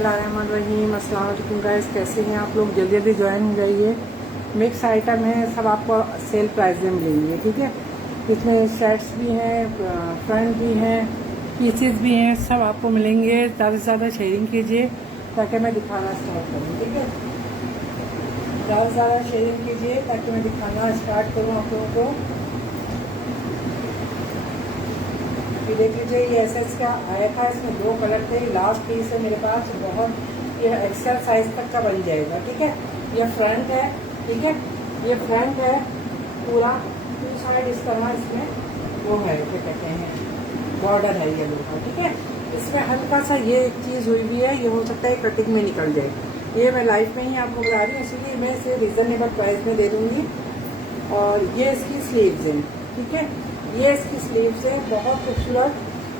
बिस्मिल्लाहिर्रहमानिर्रहीम। अस्सलाम वालेकुम गाइस, कैसे हैं आप लोग? जल्दी जल्दी ज्वाइन हो जाइए। मिक्स आइटम है, सब आपको सेल प्राइस में मिलेंगे, ठीक है। इसमें शर्ट्स भी हैं, फ्रंट भी हैं, पीसेस भी हैं, सब आपको मिलेंगे। ज़्यादा से ज़्यादा शेयरिंग कीजिए ताकि मैं दिखाना स्टार्ट करूँ, ठीक है। ज़्यादा से ज़्यादा शेयरिंग कीजिए ताकि मैं दिखाना स्टार्ट करूँ आप लोगों को। ये देख लीजिए, ये एसएस का आया था, इसमें 2 कलर थे। लास्ट पीस है मेरे पास, बहुत ये एक्सेल साइज तक का बन जाएगा, ठीक है। ये फ्रंट है, ठीक है, ये फ्रंट है पूरा, 2 साइड इस तरह इसमें वो है, क्या कहते हैं, बॉर्डर है ये लोग, ठीक है। इसमें हल्का सा ये एक चीज़ हुई भी है, ये हो सकता है कटिंग में निकल जाए। ये मैं लाइफ में ही आपको बता रही हूँ, इसीलिए मैं इसे रीज़नेबल प्राइस में दे दूँगी। और ये इसकी स्लीव्स हैं, ठीक है, ये इसकी स्लीव्स है, बहुत खूबसूरत।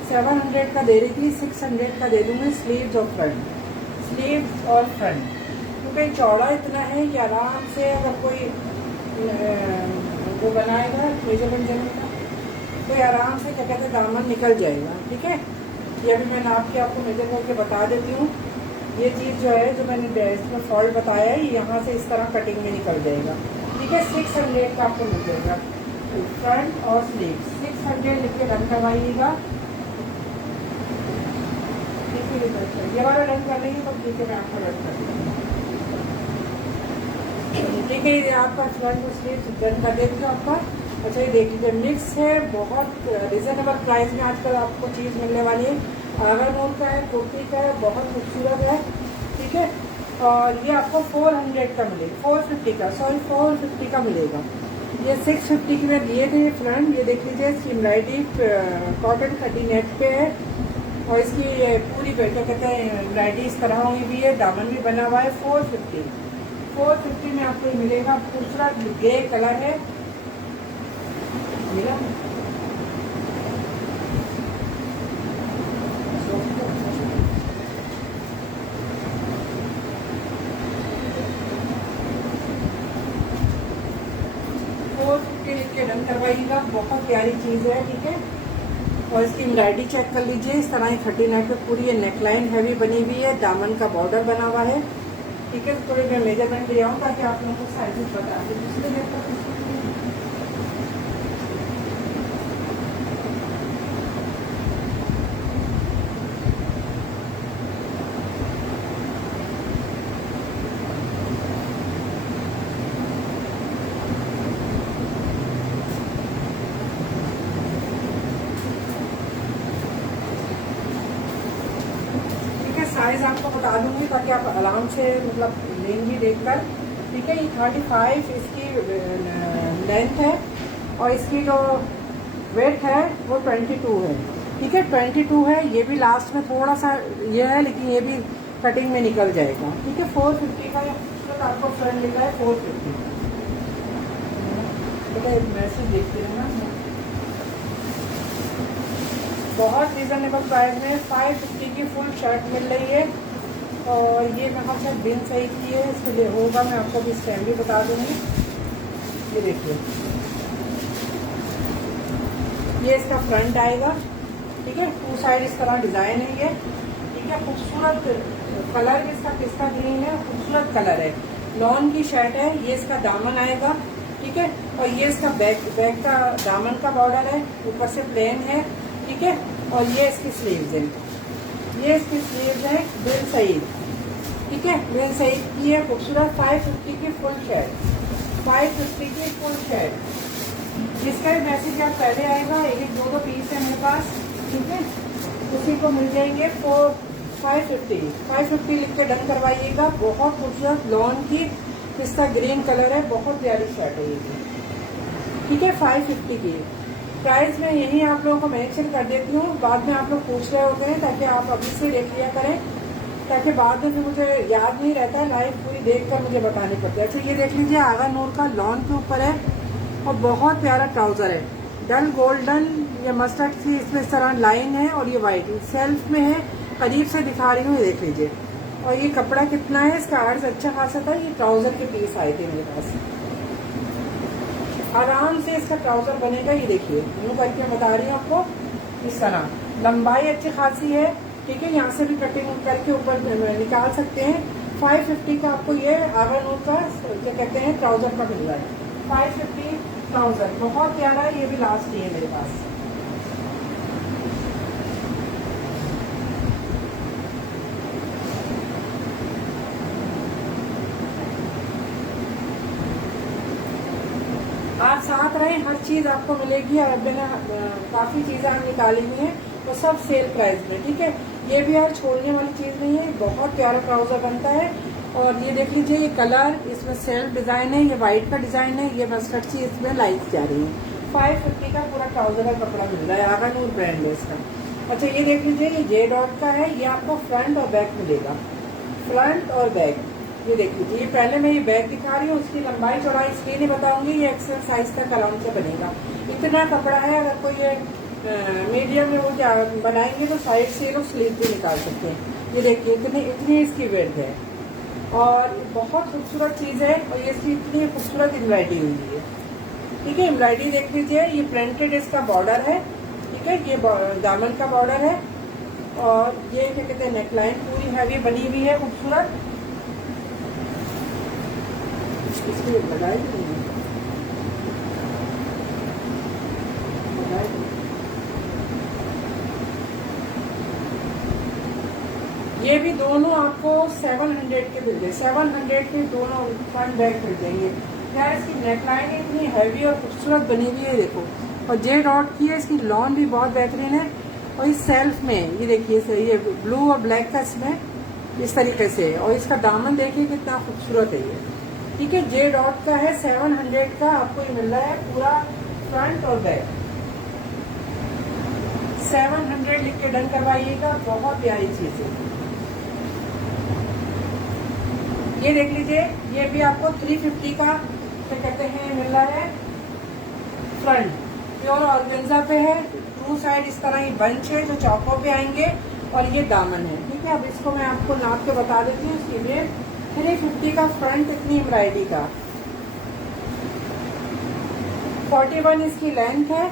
700 का दे रही थी, 600 का दे दूँगी। स्लीव्स और फ्रंट, स्लीव्स और फ्रंट, क्योंकि चौड़ा इतना है कि आराम से अगर कोई वो बनाएगा मेजरमेंट देने का तो आराम से क्या कहते हैं दामन निकल जाएगा, ठीक है। ये अभी मैं नाप के आपको मेजर करके बता देती हूँ। ये चीज़ जो है, जो मैंने इसमें फॉल्ट बताया है, यहाँ से इस तरह कटिंग में निकल जाएगा, ठीक है। 600 का आपको मिल जाएगा फ्रंट और स्लीव। 600 लिख के रन करवाइएगा। ये वाला रन कर लेंगे तो ठीक है, मैं आपको रन कर दूँगी, ठीक है। ये आपका फ्रंट और स्लीव रन कर देती हूँ आपका। अच्छा, ये देख लीजिए, मिक्स है, बहुत रिजनेबल प्राइस में आजकल आपको चीज़ मिलने वाली है। आगर नूर का है, कुर्ती का है, बहुत खूबसूरत है, ठीक है। और ये आपको 400 का मिलेगा, 450 का, सॉरी 450 का मिलेगा। ये 650 की में दिए थे फ्रंट। ये देख लीजिए, इसकी एम्ब्रॉयडरी कॉटन कटी नेट पे है और इसकी पूरी क्या कहते हैं एम्ब्रॉयडरी इस तरह हुई भी है, दामन भी बना हुआ है। 450 में आपको ये मिलेगा। खूबसूरत ग्रे कलर है, मिला लिख के डन करवाइएगा। बहुत प्यारी चीज़ है, ठीक है। और इसकी एम्ब्रॉयडरी चेक कर लीजिए, इस तरह 39 पे पूरी ये नेकलाइन हैवी बनी हुई है, दामन का बॉर्डर बना हुआ है, ठीक है। थोड़ी मैं मेजरमेंट ले आऊँ ताकि आप लोगों को साइजेस बता दें। दूसरे साइज आपको बता दूंगी ताकि आप आराम से मतलब लेंगी देखकर, ठीक है। ये 35 इसकी लेंथ है और इसकी जो वेट है वो 22 है, ठीक है, 22 है। ये भी लास्ट में थोड़ा सा ये है, लेकिन ये भी कटिंग में निकल जाएगा, ठीक है। 450 का तो आपको फ्रंट लिखा है 450, ठीक है। मैसेज देखते रहना, बहुत रीजनेबल प्राइस में 550 की फुल शर्ट मिल रही है। और ये मेरे से बिन सही की है, इसके लिए होगा, मैं आपको भी स्टैंड भी बता दूंगी। ये देखिए, ये इसका फ्रंट आएगा, ठीक है। 2 साइड इस तरह डिज़ाइन है ये, ठीक है। खूबसूरत कलर इसका पिस्ता ग्रीन है, खूबसूरत कलर है। लॉन की शर्ट है, ये इसका दामन आएगा, ठीक है। और ये इसका बैक का दामन का बॉर्डर है, ऊपर से प्लेन है, ठीक है। और ये इसकी स्लीव्स है, ये इसकी स्लीव्स है बिन सईद, ठीक है, बिन सईद की है, खूबसूरत। 550 की फुल शर्ट, 550 की फुल शर्ट। जिसका भी मैसेज आप पहले आएगा, 1-2 पीस है मेरे पास, ठीक है, उसी को मिल जाएंगे 550 लिख के डन करवाइएगा। बहुत खूबसूरत लॉन की पिस्ता ग्रीन कलर है, बहुत प्यारी शर्ट है ये, ठीक है। 550 की प्राइस में यही आप लोगों को मेंशन कर देती हूँ। बाद में आप लोग पूछ रहे होते हैं, ताकि आप अभी से देख लिया करें, ताकि बाद में मुझे याद नहीं रहता है, लाइव पूरी देखकर मुझे बतानी पड़ती है। अच्छा, ये देख लीजिए, आगा नूर का लॉन के ऊपर है और बहुत प्यारा ट्राउजर है, डल गोल्डन या मस्टर्ड सी इसमें इस तरह लाइन है और ये वाइट सेल्फ में है। करीब से दिखा रही हूँ, ये देख लीजिए। और ये कपड़ा कितना है, इसका अर्ज अच्छा खासा था। ये ट्राउजर के पीस आए थे मेरे पास, आराम से इसका ट्राउजर बनेगा। ये देखिए, यूँ करके बता रही हूँ आपको, इस तरह लंबाई अच्छी खासी है, ठीक है, यहाँ से भी कटिंग करके ऊपर निकाल सकते हैं। 550 का आपको ये आगानूर का क्या कहते हैं ट्राउजर का मिल रहा है, 550 ट्राउजर, बहुत प्यारा है, ये भी लास्ट ही है मेरे पास। आप साथ रहें, हर चीज आपको मिलेगी। और मैंने काफी चीजें हम निकाली हुई हैं, तो सब सेल प्राइस में, ठीक है। ये भी यार छोड़ने वाली चीज नहीं है, बहुत प्यारा ट्राउजर बनता है। और ये देख लीजिए, ये कलर इसमें सेल्फ डिजाइन है, ये व्हाइट का डिजाइन है, ये मस्टर्ड सी इसमें लाइट जा रही है। 550 का पूरा ट्राउजर का कपड़ा मिल रहा है, आगानूर ब्रांड है इसका। अच्छा ये देख लीजिए, ये जे डॉट का है, ये आपको फ्रंट और बैक मिलेगा, फ्रंट और बैक। ये देख लीजिए, ये पहले मैं ये बैक दिखा रही हूँ, उसकी लंबाई चौड़ाई इसलिए नहीं बताऊंगी, ये एक्सेल साइज तक आराम से बनेगा। इतना कपड़ा है, अगर कोई ये मीडियम में वो क्या बनाएंगे तो साइड से लोग स्लीव भी निकाल सकते हैं। ये देखिए इतनी इसकी वेट है, और बहुत खूबसूरत चीज है। और ये इसकी इतनी खूबसूरत एम्ब्रॉयडरी हुई है, ठीक है। एम्ब्रॉयडरी देख लीजिए, ये प्रिंटेड इसका बॉर्डर है, ठीक है, ये दामन का बॉर्डर है। और ये क्या कहते हैं नेकलाइन पूरी हैवी बनी हुई है, खूबसूरत। इसकी लगाई नहीं है, ये भी दोनों आपको 700 के मिल गए, 700 के दोनों फ्रंट बैक मिल जाएंगे। यार इसकी नेकलाइन इतनी हैवी और खूबसूरत बनी हुई है, देखो। और जे डॉट की है, इसकी लॉन भी बहुत बेहतरीन है। और इस सेल्फ में ये देखिए सही है, ब्लू और ब्लैक का इसमें इस तरीके से। और इसका दामन देखिए कितना खूबसूरत है ये, ठीक है। जे डॉट का है, 700 का आपको ये मिल रहा है पूरा फ्रंट और बैक। 700 लिख के डन करवाइएगा, बहुत प्यारी चीज है। ये देख लीजिए, ये भी आपको 350 का क्या कहते हैं मिल रहा है, फ्रंट प्योर ऑर्गेन्जा पे है। टू साइड इस तरह ये बंच है जो चौकों पे आएंगे, और ये दामन है, ठीक है। अब इसको मैं आपको नाप के बता देती हूँ। इसकी वेट 350 का फ्रंट, इतनी एम्ब्रॉयडरी का, 41 इसकी लेंथ है,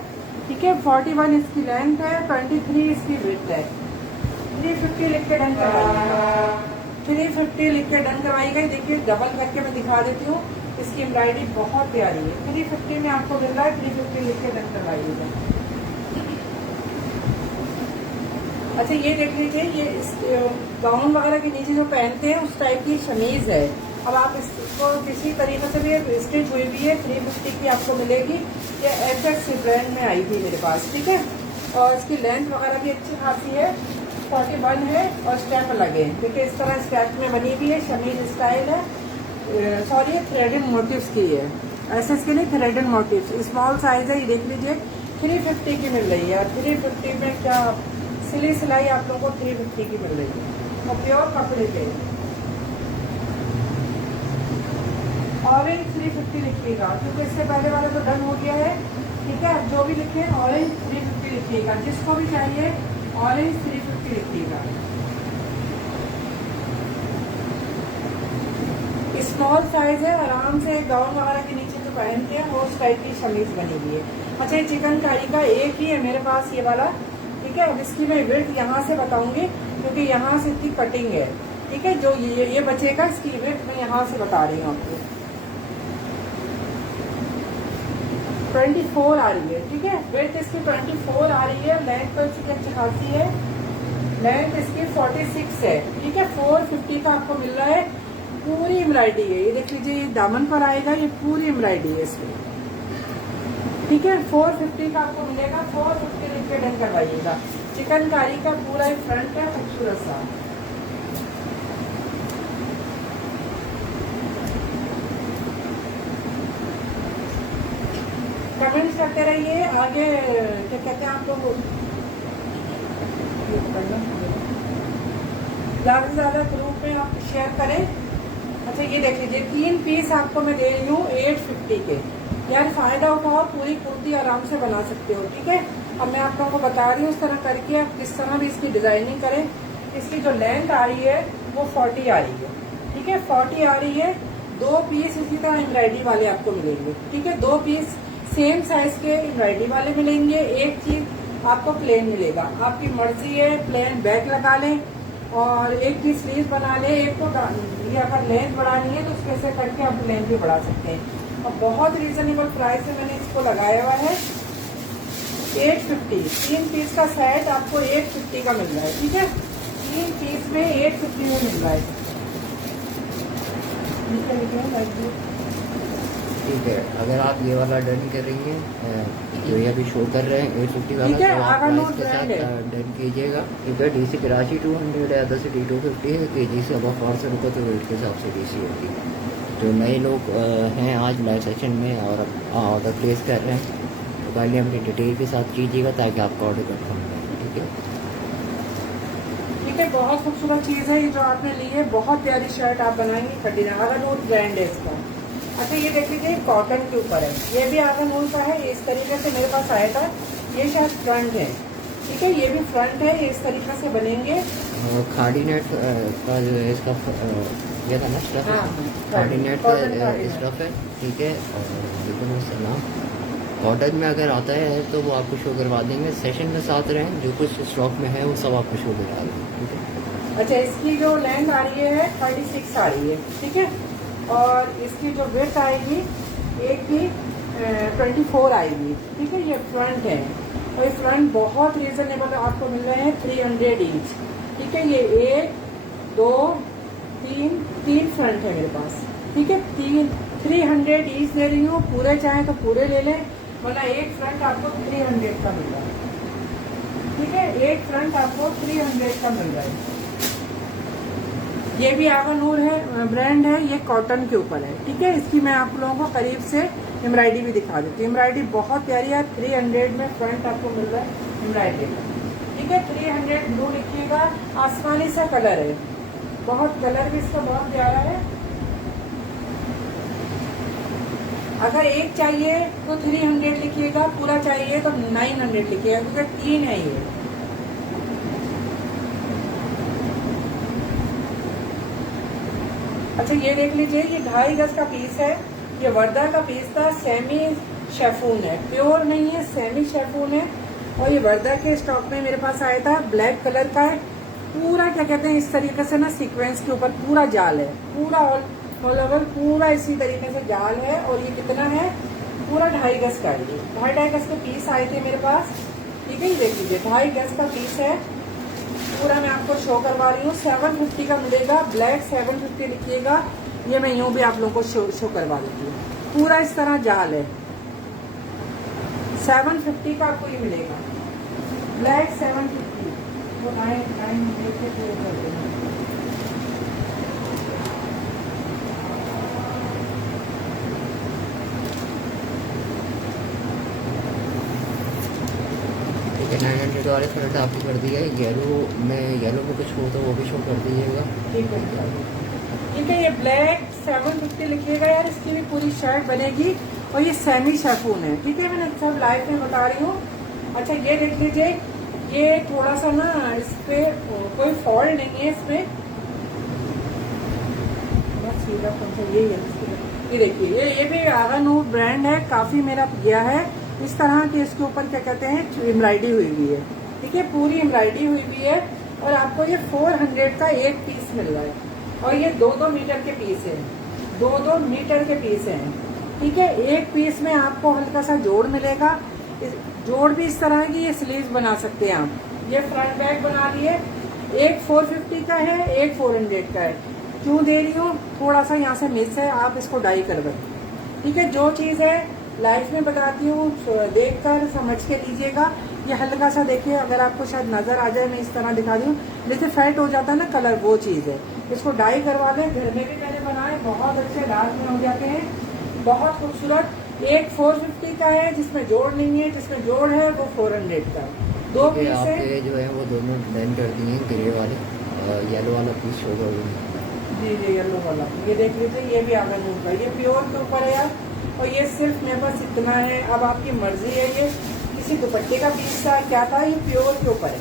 ठीक है। 41 इसकी लेंथ है, 23 इसकी विड्थ है। 350 लिख के डन करवाइएगा, 350 लिख के डन करवाइएगा। देखिए डबल करके मैं दिखा देती हूँ, इसकी एम्ब्रॉयडरी बहुत प्यारी है। 350 में आपको मिल रहा है, 350 लिख के डन करवाइएगा। अच्छा ये देख लीजिए, ये इस गाउन वगैरह के नीचे जो पहनते हैं उस टाइप की शमीज है। अब आप इसको किसी तरीके से भी स्टिच हुई भी है, 350 की आपको मिलेगी। ये एफएक्स ब्रांड में आई थी मेरे पास, ठीक है। और इसकी लेंथ वगैरह भी अच्छी खासी है, 41 है, और स्टेप अलग है। देखिए इस तरह स्टेप में बनी हुई है, शमीज स्टाइल है। सॉरी ये थ्रेडेड मोटिव्स की है, ऐसे इसके नहीं, थ्रेडेड मोटिव्स। स्मॉल साइज है, ये देख लीजिए 350 की मिल रही है। 350 में क्या सिली सिलाई आप लोगों को 350 की मिल रही है, और प्योर कपड़े पे। ऑरेंज 350 लिखिएगा, क्योंकि इससे पहले वाला तो डन हो गया है, ठीक है। जो भी लिखे ऑरेंज 350 लिखिएगा, जिसको भी चाहिए ऑरेंज 350 लिखिएगा। स्मॉल साइज है, आराम से गाउन वगैरह के नीचे जो पहनते हैं वो उस टाइप की शमीज बनी हुई है। अच्छा ये चिकनकारी का एक ही है मेरे पास ये वाला, ठीक है। अब इसकी मैं विड्थ यहाँ से बताऊंगी, क्योंकि यहाँ से इसकी कटिंग है, ठीक है। जो ये बचेगा इसकी विड्थ मैं यहाँ से बता रही हूँ आपको। 24 आ रही है, ठीक है। विड्थ इसकी 24 आ रही है। लेंथ तो इसकी अच्छी खासी है, लेंथ इसकी 46 है, ठीक है। 450 का आपको मिल रहा है, पूरी एम्ब्रॉयडरी है। ये देख लीजिए, ये दामन पर आएगा, ये पूरी एम्ब्रॉयडरी है इसमें, ठीक है। 450 का आपको मिलेगा, 450 लिख के डन करवाइएगा। चिकनकारी का पूरा एक फ्रंट है, खूबसूरत सा। कमेंट्स करते रहिए, आगे क्या कहते हैं आप लोग, ज्यादा से ज्यादा ग्रुप में आप शेयर करें। अच्छा ये देख लीजिए, 3 पीस आपको मैं दे रही हूँ 850 के। यार फायदा उठाओ, पूरी कुर्ती आराम से बना सकते हो, ठीक है। अब मैं आप लोगों को बता रही हूँ इस तरह करके आप किस तरह भी इसकी डिजाइनिंग करें। इसकी जो लेंथ आ रही है वो 40 आ रही है, ठीक है, 40 आ रही है। 2 पीस इसी तरह एम्ब्रॉयडरी वाले आपको मिलेंगे, ठीक है। 2 पीस सेम साइज के एम्ब्रॉयडरी वाले मिलेंगे। एक चीज आपको प्लेन मिलेगा। आपकी मर्जी है प्लेन बैक लगा लें और एक की स्लीव बना लें, एक को ये अगर लेंथ बढ़ानी है तो उसके से करके आप लेंथ भी बढ़ा सकते हैं। और बहुत रीजनेबल प्राइस में मैंने इसको लगाया हुआ है 850। 3 पीस का सेट आपको 850 का मिल रहा है, ठीक है। 3 पीस में 850 में मिल रहा है। ठीक है, अगर आप ये वाला डन करेंगे जो ये अभी शो कर रहे हैं 850 वाला, तो आप प्राइस के साथ डन कीजिएगा। ठीक है, डीसी कराची 200 है, अदर सिटी 250 है, केजी से अब 400 रुपये तो वेट के हिसाब से डीसी होगी। जो नए लोग हैं आज लाइव सेशन में और ऑर्डर प्लेस कर रहे हैं तो पहले अपनी डिटेल के साथ कीजिएगा ताकि आपका ऑर्डर कंफर्म हो। ठीक है, ठीक है। बहुत खूबसूरत चीज़ है ये जो आपने ली है, बहुत प्यारी शर्ट आप बनाएंगे। आगानूर ब्रांड है इसका। अच्छा ये देख लीजिए कॉटन के ऊपर है, ये भी आगानूर का है। इस तरीके से मेरे पास आया था, ये शायद फ्रंट है, ठीक है। ये भी फ्रंट है, ये इस तरीके से बनेंगे। खाड़ी नेट का जो है इसका ये था ना स्टफ, खाड़ी नेट का स्टफ है, ठीक है। और वालेकुम अस्सलाम। कॉटन में अगर आता है तो वो आपको शो करवा देंगे। सेशन में साथ रहें, जो कुछ स्टॉक में है वो सब आपको शो करवा देंगे, ठीक है। अच्छा इसकी जो लेंथ आ रही है 36 आ रही है, ठीक है। और इसकी जो विड्थ आएगी एक की 24 आएगी, ठीक है। ये फ्रंट है और ये फ्रंट बहुत रीजनेबल आपको मिल रहे हैं 300 ईच, ठीक है। ये 1 2 3 फ्रंट है मेरे पास, ठीक है। 300 ईच दे रही हूँ। पूरे चाहे तो पूरे ले लें, वरना एक फ्रंट आपको 300 का मिल रहा है, ठीक है। एक फ्रंट आपको 300 का मिल रहा है। ये भी आगानूर है ब्रांड है, ये कॉटन के ऊपर है, ठीक है। इसकी मैं आप लोगों को करीब से एम्ब्रॉयडरी भी दिखा देती हूँ। एम्ब्रॉयडरी बहुत प्यारी है। 300 में फ्रंट आपको मिल रहा है एम्ब्रॉयडरी का, ठीक है। 300 ब्लू लिखिएगा, आसमानी सा कलर है, बहुत कलर भी इसका बहुत प्यारा है। अगर एक चाहिए तो 300 लिखिएगा, पूरा चाहिए तो 900 लिखिएगा, क्योंकि 3 है ये। अच्छा ये देख लीजिए, ये 2.5 गज का पीस है। ये वर्दा का पीस था, सेमी शेफून है, प्योर नहीं है, सेमी शेफून है। और ये वर्दा के स्टॉक में मेरे पास आया था, ब्लैक कलर का है। पूरा क्या कहते हैं इस तरीके से ना सीक्वेंस के ऊपर पूरा जाल है, पूरा ऑल ओवर पूरा इसी तरीके से जाल है। और ये कितना है, पूरा 2.5 गज का है। 2.5 गज के पीस आए थे मेरे पास, ठीक है। ये देख लीजिए 2.5 गज का पीस है, पूरा मैं आपको शो करवा रही हूँ। 750 का मिलेगा, ब्लैक 750 लिखिएगा। ये मैं यूं भी आप लोगों को शो करवा देती हूँ। पूरा इस तरह जाल है, 750 का आपको ये मिलेगा, ब्लैक 750। वो 9 के पूरे कर देना। ठीक है, 900 वाले फ्रंट आपको कर दिया है। येलो में कुछ हो तो वो भी शो कर दीजिएगा, ठीक है, ठीक है। ये ब्लैक 750 लिखिएगा यार, इसकी भी पूरी शर्ट बनेगी। और ये सेमी शेफून है, ठीक है। मैंने सब लाइव में बता रही हूँ। अच्छा ये देख लीजिए, ये थोड़ा सा ना इस पे कोई फॉल्ट नहीं है इसमें, सीधा ये है। ये देखिए ये भी आगानूर ब्रांड है, काफी मेरा गया है। इस तरह के इसके ऊपर क्या कहते हैं एम्ब्रॉयडरी हुई हुई है, ठीक है। पूरी एम्ब्रॉयडरी हुई हुई है। और आपको ये 400 का एक पीस मिल रहा है। और ये 2-2 मीटर के पीस है, 2-2 मीटर के पीस है, ठीक है। एक पीस में आपको हल्का सा जोड़ मिलेगा। जोड़ भी इस तरह की, ये स्लीव बना सकते हैं आप। ये फ्रंट बैक बना लिए। एक 450 का है, एक 400 का है। क्यों दे रही हूँ, थोड़ा सा यहाँ से मिस है, आप इसको डाई कर दें, ठीक है। जो चीज़ है लाइफ में बताती हूँ, देखकर समझ के लीजिएगा। ये हल्का सा देखिए, अगर आपको शायद नजर आ जाए, मैं इस तरह दिखा दूँ, जैसे फेट हो जाता है ना कलर, वो चीज़ है। इसको डाई करवा लें, घर में भी मैंने बनाए, बहुत अच्छे डार्क में हो जाते हैं, बहुत खूबसूरत। एक 450 का है जिसमें जोड़ नहीं है, जिसमें जोड़ है वो 400 का। 2 पीस है जो है वो दोनों डन कर दिए, ग्रे वाले, येलो वाला पीस शो कर देंगे। जी येलो वाला, ये देख लीजिए, ये भी आगानूर का, ये प्योर के ऊपर है यार। और ये सिर्फ मेरे पास इतना है, अब आपकी मर्जी है। ये किसी दुपट्टे का पीस था, क्या था, ये प्योर के ऊपर है।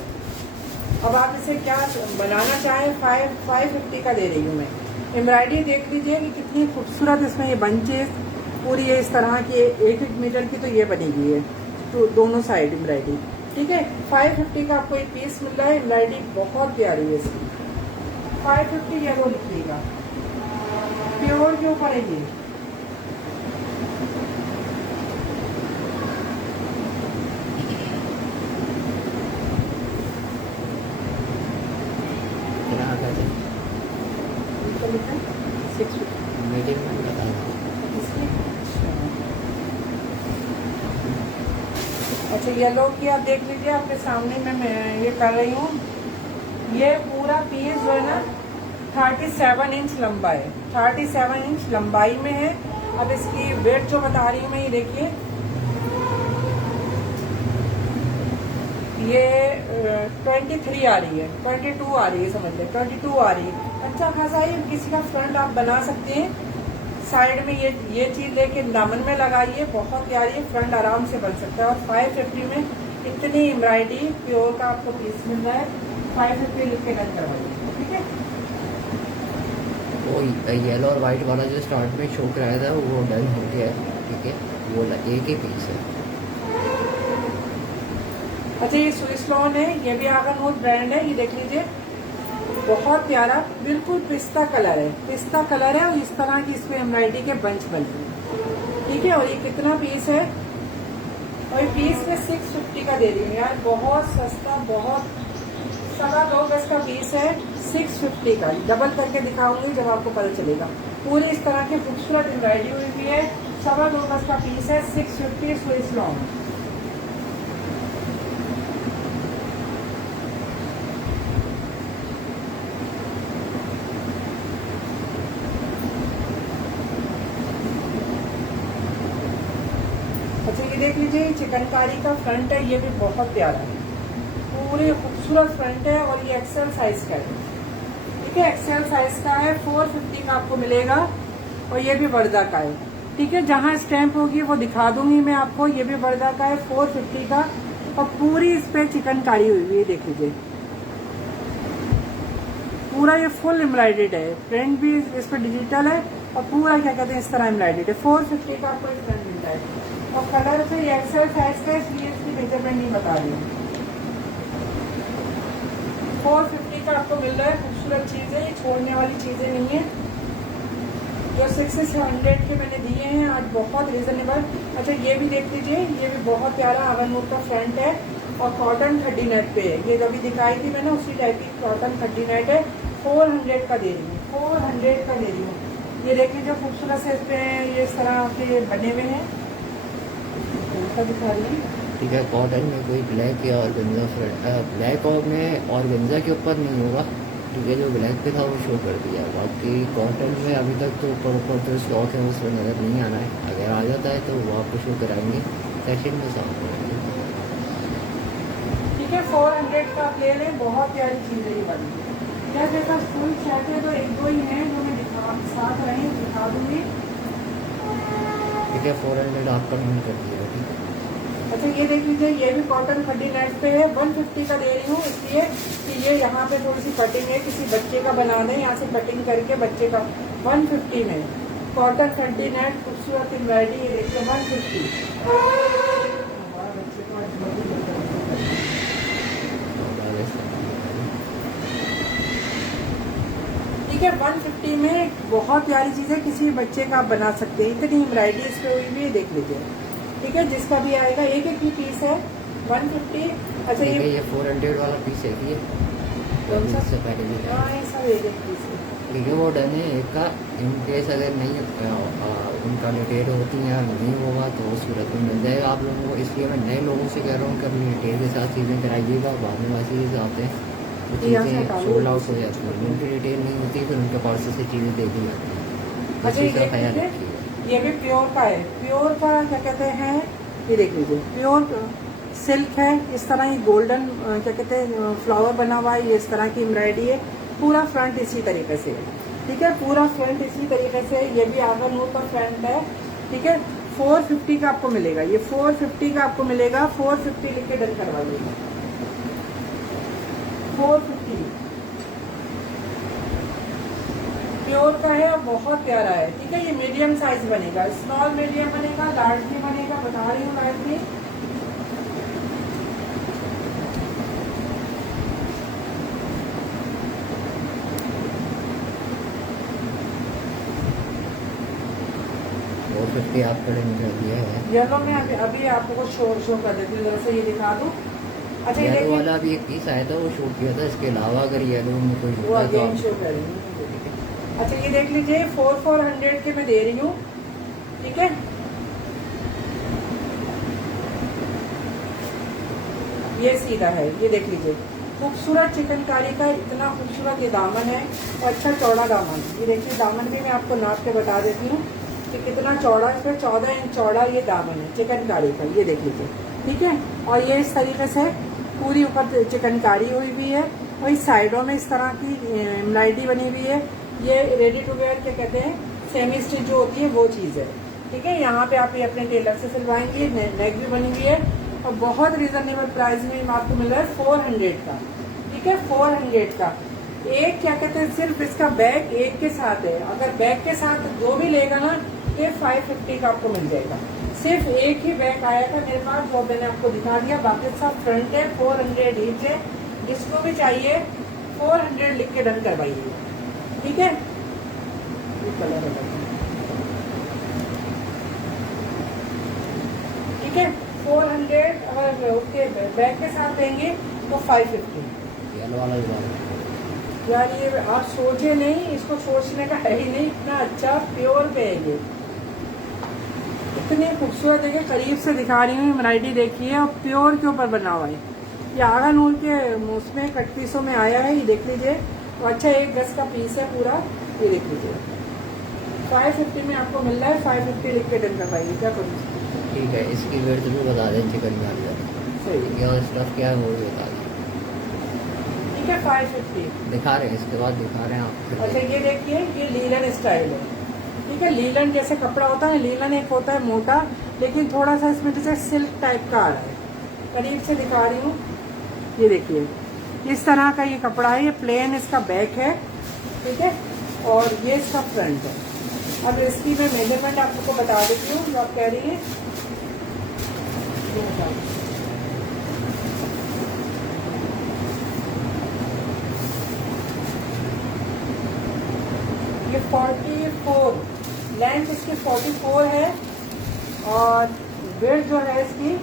अब आप इसे क्या बनाना चाहें, 550 का दे रही हूँ मैं। एम्ब्रॉयडरी देख लीजिए कि कितनी खूबसूरत इसमें ये बंचेस पूरी है इस तरह की, 1-1 मीटर की तो ये बनी हुई है, तो दोनों साइड एम्ब्रॉयडरी, ठीक है। 550 का आपको एक पीस मिल रहा है। एम्ब्रॉयडरी बहुत प्यारी है इसकी। 550 येलो लिखिएगा, प्योर के ऊपर है ये। अच्छा येलो की आप देख लीजिए, आपके सामने मैं ये कर रही हूँ। ये पूरा पीस जो है ना 37 इंच लंबा है, 37 इंच लंबाई में है। अब इसकी वेट जो बता रही हूँ मैं, ये देखिए, ये 23 आ रही है, 22 आ रही है, समझ ले 22 आ रही है। अच्छा खासा ही किसी का फ्रंट आप बना सकते हैं। साइड में ये चीज लेके दामन में लगाइए, बहुत प्यारी है, फ्रंट आराम से बन सकता है। और 550 में इतनी एम्ब्रॉयडरी प्योर का आपको पीस मिल रहा है। 550 लिख के डन करवाइए, ठीक है। वो येलो और वाइट वाला जो स्टार्ट में शो कराया था वो डन हो गया है, ठीक है। वो एक ही पीस है। अच्छा ये स्विस लॉन है, ये भी आगर नोट ब्रांड है। ये देख लीजिए, बहुत प्यारा, बिल्कुल पिस्ता कलर है, पिस्ता कलर है। और इस तरह की इसमें एम्ब्रॉयडरी के बंच बनते हैं, ठीक है। और ये कितना पीस है, और ये पीस में 650 का दे रही हूँ यार, बहुत सस्ता, बहुत 2.25 गज का पीस है, 650 का। डबल करके दिखाऊंगी जब आपको पता चलेगा। पूरी इस तरह की खूबसूरत एम्ब्रॉयडरी हुई भी है, 2.25 गज का पीस है, 650 स्विस लॉन्ग। अच्छा ये देख लीजिए, चिकनकारी का फ्रंट है, ये भी बहुत प्यारा है, पूरे खूबसूरत फ्रंट है। और ये एक्सेल साइज का है, ठीक है, एक्सेल साइज का है। 450 का आपको मिलेगा। और ये भी वर्दा का है, ठीक है। जहां स्टैंप होगी वो दिखा दूंगी मैं आपको। ये भी वर्दा का है, 450 का। और पूरी इस पे चिकनकारी हुई हुई है, देख लीजिए, पूरा ये फुल एम्ब्रॉयडेड है। प्रिंट भी इस पे डिजिटल है, और पूरा क्या कहते हैं इस तरह एम्ब्रॉयडेड है। 450 का आपको फ्रंट मिलता है। और कलर से ये एक्सेल साइज का, इसलिए इसकी मेजरमेंट नहीं बता रही हूँ। 450 का आपको मिल रहा है। खूबसूरत चीज है, ये छोड़ने वाली चीजें नहीं है। जो 600 के मैंने दिए हैं आज, बहुत रिजनेबल। अच्छा ये भी देख लीजिए, ये भी बहुत प्यारा अवनूर का फ्रंट है। और कॉटन 30 नेट पे है। ये जो भी दिखाई थी मैंने, उसी टाइप की कॉटन 30 नेट है। 400 का दे रही हूँ, 400 का दे रही हूँ। ये देख लीजिए, खूबसूरत से इस पे ये इस तरह के बने हुए हैं, दिखा रही है, ठीक है। कॉटन में कोई ब्लैक या ऑर्गेन्जा ब्लैक और में ऑर्गेन्जा के ऊपर नहीं होगा, ठीक है। जो ब्लैक पे था वो शो कर दिया। बाकी कॉटन में अभी तक तो ऊपर जो स्टॉक है उसमें नज़र नहीं आना है। अगर आ जाता है तो वो आपको शो कराएंगे सेक्शन में सामने। ठीक है। 400 का आप ले लें, बहुत प्यारी चीज़ है ये वाली। जैसे का फुल सेट है, तो 1-2 ही हैं जो मैं साथ रहे दिखा दूंगी, ठीक है। 400 आपका नहीं कर दिया, ठीक है। अच्छा ये देख लीजिए, ये भी कॉटन 30 नेट पे है। 150 का दे रही हूँ, इसलिए कि ये यहाँ पे थोड़ी सी कटिंग है, किसी बच्चे का बना दें, यहाँ से कटिंग करके बच्चे का। 150 में कॉटन 30 नेट, खूबसूरत एम्ब्रॉयडरी, ये देखिए 150। ठीक है। 150 में बहुत प्यारी चीज़ है, किसी बच्चे का आप बना सकते हैं। इतनी एम्ब्रॉयडरी इस पे हुई भी है, देख लीजिए, ठीक है। जिसका भी आएगा, एक एक ही पीस है, 150। अच्छा ये 400 वाला पीस है, ये सबसे पहले भी हाँ, ये सब एक एक पीस है, ठीक है। वो डन है एक का। इन केस अगर नहीं उनका रिटेल होती है या नहीं होगा तो उस सूरत में मिल जाएगा आप लोगों को। इसलिए मैं नए लोगों से कह रहा हूँ कि अपनी रिटेल के साथ चीज़ें कराइएगा। बाद में वैसे ही आते हैं तो चीज़ें सोल्ड आउट हो जाती हैं। उनकी रिटेल नहीं होती फिर उनके पास से चीज़ें देखी जाती हैं। अच्छा ये देख लीजिए, ये भी प्योर का है। प्योर का क्या कहते हैं, ये देख लीजिए, प्योर सिल्क है। इस तरह ये गोल्डन क्या कहते हैं फ्लावर बना हुआ है, ये इस तरह की एम्ब्रॉयडरी है। पूरा फ्रंट इसी तरीके से है, ठीक है। पूरा फ्रंट इसी तरीके से। ये भी आगर नूर का फ्रंट है, ठीक है। 450 का आपको मिलेगा, ये 450 का आपको मिलेगा। 450 लिख के डन करवा देगा, 450 प्योर का है और बहुत प्यारा है, ठीक है। ये मीडियम साइज बनेगा, स्मॉल मीडियम बनेगा, लार्ज भी बनेगा, बता रही हूँ लार्ज भी। 450 आपका डन कर दिया है। येलो में अभी आपको शो कर देती हूँ, जरा से ये दिखा दूँ। अच्छा ये येलो वाला भी एक पीस आया था, वो शो किया था। इसके अलावा अगर येलो में कोई वो होता तो अगेन शो करेंगे। अच्छा ये देख लीजिए 400 के मैं दे रही हूँ, ठीक है। ये सीधा है, ये देख लीजिए खूबसूरत चिकनकारी का इतना खूबसूरत ये दामन है और अच्छा चौड़ा दामन। ये देखिए दामन भी मैं आपको नाप के बता देती हूँ कि कितना चौड़ा, इस पर 14 इंच चौड़ा ये दामन है चिकनकारी का, ये देख लीजिए, ठीक है। और ये इस तरीके से पूरी ऊपर चिकनकारी हुई हुई है और इस साइडों में इस तरह की एम्ब्रॉयडरी बनी हुई है। ये रेडी टू वेयर क्या कहते हैं, सेमी स्टिच जो होती है वो चीज़ है, ठीक है। यहाँ पे आप ये अपने टेलर से सिलवाएंगे। नेक भी बनी हुई है और बहुत रिजनेबल प्राइस में आपको मिल रहा है 400 का, ठीक है। 400 का एक क्या कहते हैं, सिर्फ इसका बैग एक के साथ है। अगर बैग के साथ जो भी लेगा ना, ये 550 का आपको मिल जाएगा। सिर्फ एक ही बैग आया था मेरे पास, वो मैंने आपको दिखा दिया। बाकी सब फ्रंट है, 400 ईच है। जिसको भी चाहिए 400 लिख के डन करवाइए, ठीक है। ये कलर है, ठीक है। 400 अगर उसके बैग के साथ लेंगे तो 550। येलो वाला भी यार ये आप सोचे नहीं, इसको सोचने का है ही नहीं, इतना अच्छा प्योर पे है ये, इतने खूबसूरत देखिए। करीब से दिखा रही हूँ, वैरायटी देखिए और प्योर के ऊपर बना हुआ है। ये आगा नूल के उसमें कट पीसों में आया है, ये देख लीजिए। और अच्छा 1 गज का पीस है पूरा, ये देख लीजिए। 550 में आपको मिल रहा है, 550 लिख के डन करवाइए, क्या करूँ। ठीक है। इसकी वेट भी बता दें चिकनकारी का, सही क्या स्टफ क्या है वो भी बता दें, ठीक है। 550 दिखा रहे हैं, इसके बाद दिखा रहे हैं आप। अच्छा ये देखिए, ये लीलन स्टाइल है, ठीक है। लीलन जैसे कपड़ा होता है, लीलन एक होता है मोटा, लेकिन थोड़ा सा इसमें जैसे सिल्क टाइप का आ रहा है। करीब से दिखा रही हूँ, ये देखिए इस तरह का ये कपड़ा है। ये प्लेन इसका बैक है, ठीक है, और ये इसका फ्रंट है। अब इसकी मैं मेजरमेंट आपको बता देती हूँ जो आप कह रही है। ये 44 लेंथ इसकी 44 है और वेट जो है इसकी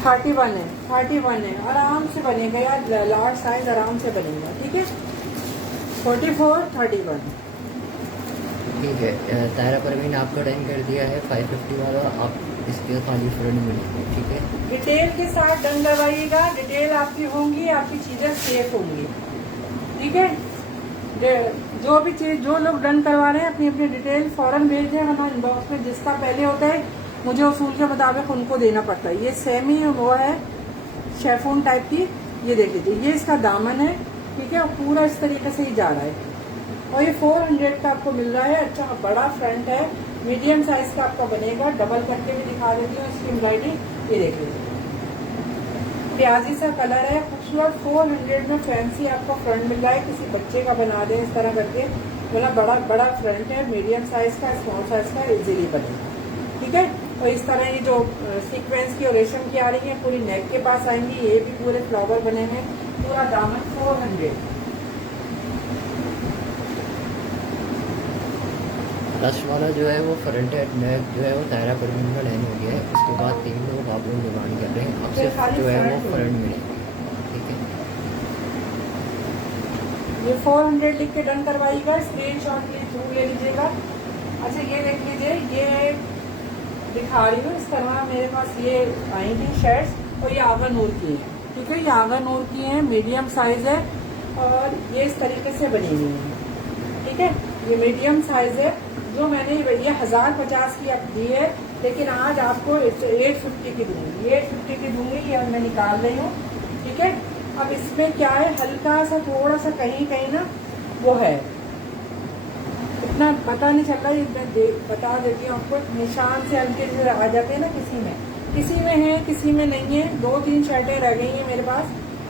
31 है। 31 है, आराम से बनेगा यार, लार्ज साइज आराम से बनेगा, ठीक है। 44 31, ठीक है। तायरा परवीन आपका डन कर दिया है 550 वाला। आप इसके खाली फ्रंट मिलेंगे, ठीक है। डिटेल के साथ डन करवाइएगा, डिटेल आपकी होंगी, आपकी चीजें सेफ होंगी, ठीक है। जो भी चीज जो लोग डन करवा रहे हैं अपनी अपनी डिटेल फौरन भेज दें हमारे इनबॉक्स में। जिसका पहले होता है मुझे उसूल के मुताबिक उनको देना पड़ता है। ये सेमी वो है शेफून टाइप की, ये देख लीजिए। ये इसका दामन है, ठीक है, और पूरा इस तरीके से ही जा रहा है। और ये 400 का आपको मिल रहा है। अच्छा बड़ा फ्रंट है, मीडियम साइज का आपका बनेगा। डबल करके भी दिखा देती हूँ इसकी एम्ब्रॉयडरी, ये देख लीजिए। प्याजी सा कलर है, खूबसूरत। 400 में फैंसी आपको फ्रंट मिल रहा है। किसी बच्चे का बना दें इस तरह करके, मतलब बड़ा बड़ा फ्रंट है, मीडियम साइज का, स्मॉल साइज का, इजीली बनेगा, ठीक है। और इस तरह ये जो सीक्वेंस की और रेशम की आ रही है पूरी नेक के पास आएंगी। ये भी पूरे फ्लावर बने हैं, पूरा दामन 400। रश वाला जो है वो फ्रंट नेक जो है वो तायरा परवीन का लाइन हो गया है। इसके बाद 3 लोग आप लोग डिमांड कर रहे हैं, अब सिर्फ जो है वो फ्रंट मिलेंगे, ठीक है। ये 400 लिख के डन करवाइएगा, स्क्रीनशॉट के थ्रू ले लीजिएगा। अच्छा ये देख लीजिए, ये दिखा रही हूँ इस तरह मेरे पास ये आई थी शर्ट्स और ये आगा नूर की है, ठीक है। ये आगा नूर की है, मीडियम साइज है और ये इस तरीके से बनी हुई है, ठीक है। ये मीडियम साइज है। जो मैंने ये 1050 की दी है, लेकिन आज आपको 850 की दूंगी। 850 की दूंगी, ये मैं निकाल रही हूँ, ठीक है। अब इसमें क्या है, हल्का सा थोड़ा सा कहीं कहीं ना वो है, इतना पता नहीं चल रहा। ये मैं बता देती हूँ आपको, निशान से हल्के से आ जाते हैं ना, किसी में है किसी में नहीं है। 2-3 शर्टें रह गई हैं मेरे पास,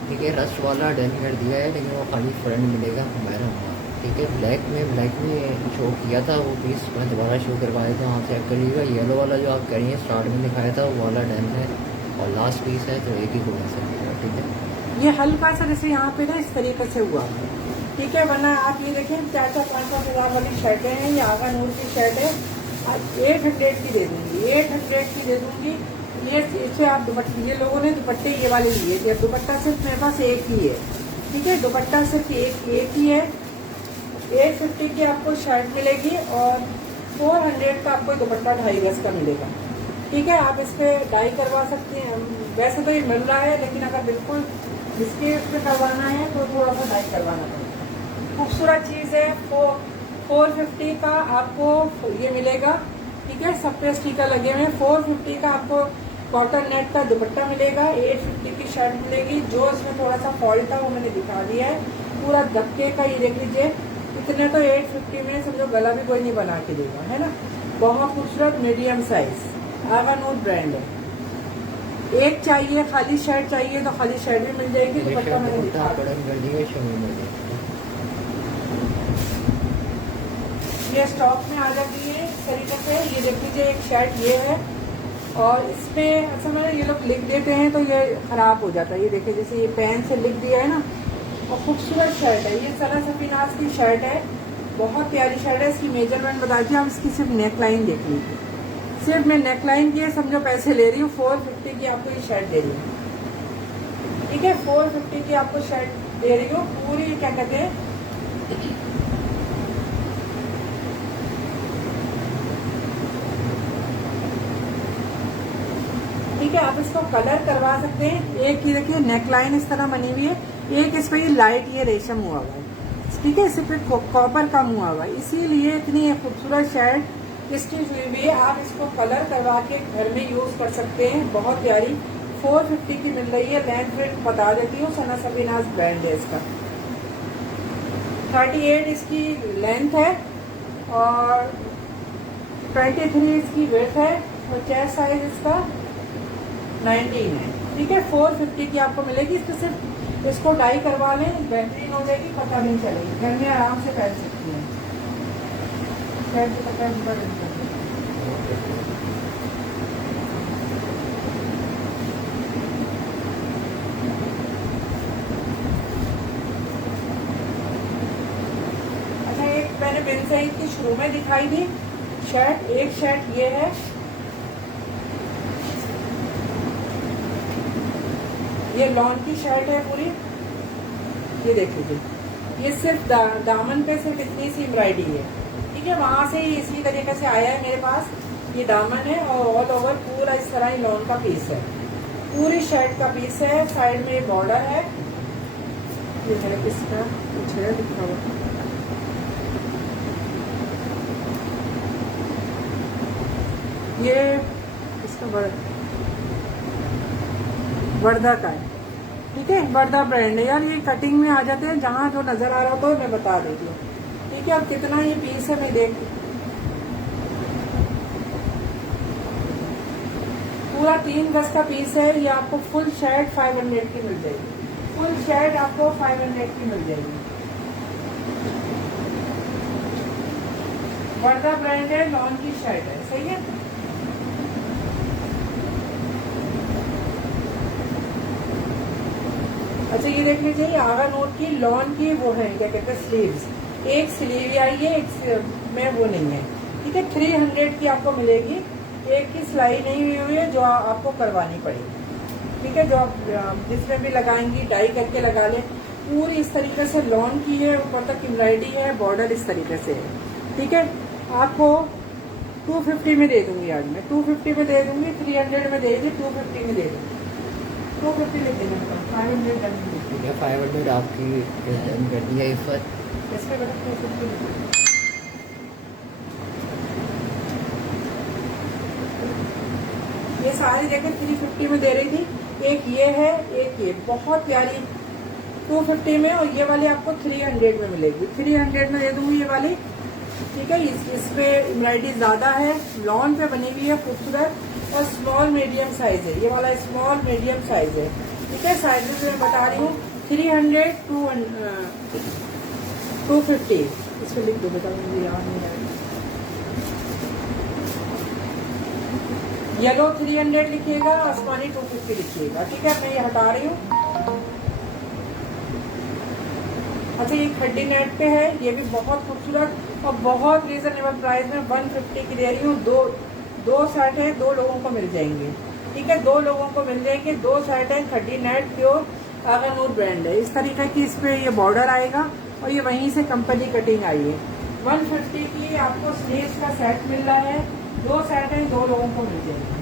ठीक है। रश वाला डन कर दिया है, लेकिन वो खाली फ्रंट मिलेगा हमारा, ठीक है। ब्लैक में शो किया था वो पीस, मैं दोबारा शो करवाया था, वहाँ चेक करिएगा। येलो वाला जो आप कह रही हैं स्टार्ट में दिखाया था वो वाला डन है और लास्ट पीस है, तो एक ही को मिल सकेगा, ठीक है। ये हल्का सा जैसे यहाँ पे ना इस तरीके से हुआ, ठीक है। वरना आप ये देखें 4-5 हज़ार वाली शर्टें हैं, ये आगा नूर की शर्ट है 800 की दे दूंगी, 800 की दे दूंगी। ये इससे आप दुपट्टे, ये लोगों ने दुपट्टे ये वाले लिए थे, दुपट्टा सिर्फ मेरे पास एक ही है, ठीक है, दुपट्टा सिर्फ एक ही है। 850 की आपको शर्ट मिलेगी और 400 का आपको दुपट्टा 2.5 गज का मिलेगा, ठीक है। आप इस पर डाई करवा सकते हैं, वैसे तो ये मिल रहा है, लेकिन अगर बिल्कुल इसके इस पर करवाना है तो थोड़ा सा डाई करवाना पड़ेगा। खूबसूरत चीज़ है। 450 का आपको ये मिलेगा, ठीक है, सब पे स्टिकर लगे हुए हैं। 450 का आपको कॉटन नेट का दुपट्टा मिलेगा, 850 की शर्ट मिलेगी। जो इसमें थोड़ा सा फॉल्ट था वो मैंने दिखा दिया है, पूरा धक्के का ये देख लीजिए। इतने तो 850 में समझो गला भी कोई नहीं बना के देगा, है ना। बहुत खूबसूरत मीडियम साइज आगानूर ब्रांड है। एक चाहिए खाली शर्ट चाहिए तो खाली शर्ट भी मिल जाएगी, दुपट्टा मैंने दिखा ये स्टॉक में आ जाती है इस तरीके से। ये देख लीजिए एक शर्ट ये है, और इसमें असल में ये लोग लिख देते हैं तो ये खराब हो जाता है। ये देखिए जैसे ये पेन से लिख दिया है ना, और खूबसूरत शर्ट है। ये सना सफीनाज की शर्ट है, बहुत प्यारी शर्ट है। इसकी मेजरमेंट बता दी, आप इसकी सिर्फ नेक लाइन देख लीजिए, सिर्फ मैं नेक लाइन की समझो पैसे ले रही हूँ। 450 की आपको ये शर्ट दे रही हूँ, ठीक है, 450 की आपको शर्ट दे रही हूँ। पूरी क्या कहते हैं, ठीक है, आप इसको कलर करवा सकते हैं। एक ये देखिए नेक लाइन इस तरह बनी हुई है, एक इस पे ये लाइट ये रेशम हुआ हुआ है, ठीक है, इस पे कॉपर कम हुआ हुआ है, इसीलिए इतनी खूबसूरत शर्ट इसकी हुई हुई है। आप इसको कलर करवा के घर में यूज कर सकते हैं, बहुत प्यारी। 450 की मिल रही है। लेंथ वेट बता देती हूँ, सना सफीनाज ब्रांड है इसका। 38 इसकी लेंथ है और 23 इसकी वेट है, और चेस्ट साइज इसका 19 है, ठीक है। 450 की आपको मिलेगी। इसको सिर्फ इसको डाई करवा लें, बेहतरीन हो जाएगी, पता नहीं चलेगी, घर में आराम से पहन सकती हैं। अच्छा, एक मैंने बिन सईद की शुरू में दिखाई थी शर्ट, एक शर्ट ये है, ये लॉन की शर्ट है पूरी। ये देख लीजिए, ये सिर्फ दामन पे सिर्फ इतनी सी एम्ब्रॉयडरी है, ठीक है, वहां से ही इसी तरीके से आया है मेरे पास। ये दामन है और ऑल ओवर पूरा इस तरह ही लॉन का पीस है, पूरी शर्ट का पीस है। साइड में बॉर्डर है, ये मेरे किसका कुछ है लिखा हुआ, ये इसका वर्धा का है, ठीक है, वर्धा ब्रांड है। यार ये कटिंग में आ जाते हैं, जहाँ जो नजर आ रहा हो तो मैं बता देती हूँ, ठीक है। अब कितना ये पीस है मैं देख, पूरा 3 गज का पीस है। ये आपको फुल शर्ट 500 की मिल जाएगी, फुल शर्ट आपको 500 की मिल जाएगी। वर्धा ब्रांड है, लॉन की शर्ट है, सही है। अच्छा, ये देख लीजिए, आगानूर की लॉन की वो है, क्या कहते हैं, स्लीव्स। एक स्लीव आई है, एक में वो नहीं है, ठीक है। 300 की आपको मिलेगी। एक की सिलाई नहीं हुई है जो आपको करवानी पड़ेगी, ठीक है, जो आप जिसमें भी लगाएंगी डाई करके लगा ले। पूरी इस तरीके से लॉन की है, ऊपर तक एम्ब्रॉयडरी है, बॉर्डर इस तरीके से है, ठीक है। आपको 250 में दे दूंगी, आज मैं 250 में दे दूंगी, 300 में दे दी, 250 में दे दूंगी, 250 में देना, 500 डन। 500 आपकी डन कर दिया इस पर। इसमें बड़ा 250 ये सारी जगह 350 में दे रही थी। एक ये है, एक ये, बहुत प्यारी 250 में, और ये वाली आपको 300 में मिलेगी। 300 में दे दूंगी ये वाली, ठीक है। इस पे एम्ब्रॉयडरी ज्यादा है, लॉन पे बनी हुई है, खूबसूरत, और स्मॉल मीडियम साइज है। ये वाला स्मॉल मीडियम साइज है, ठीक है। साइजेस मैं बता रही हूँ, 300 250। इसको लिख दो, बता मुझे याद नहीं आ रहा। येलो 300 लिखिएगा, आसमानी 250 लिखिएगा, ठीक है। मैं ये हटा रही हूँ। अच्छा ये खड्डी नेट पे है, ये भी बहुत खूबसूरत और बहुत रीजनेबल प्राइस में 150 की दे रही हूँ। दो सेट है, 2 लोगों को मिल जाएंगे, ठीक है, 2 लोगों को मिल जाएंगे। 2 सेट है, खड्डी नेट प्योर आगा नूर ब्रांड है। इस तरीके की इस पे ये बॉर्डर आएगा और ये वहीं से कंपनी कटिंग आई है। 150 की आपको स्लीव्स का सेट मिल रहा है, 2 सेट है, 2 लोगों को मिल जाएंगे।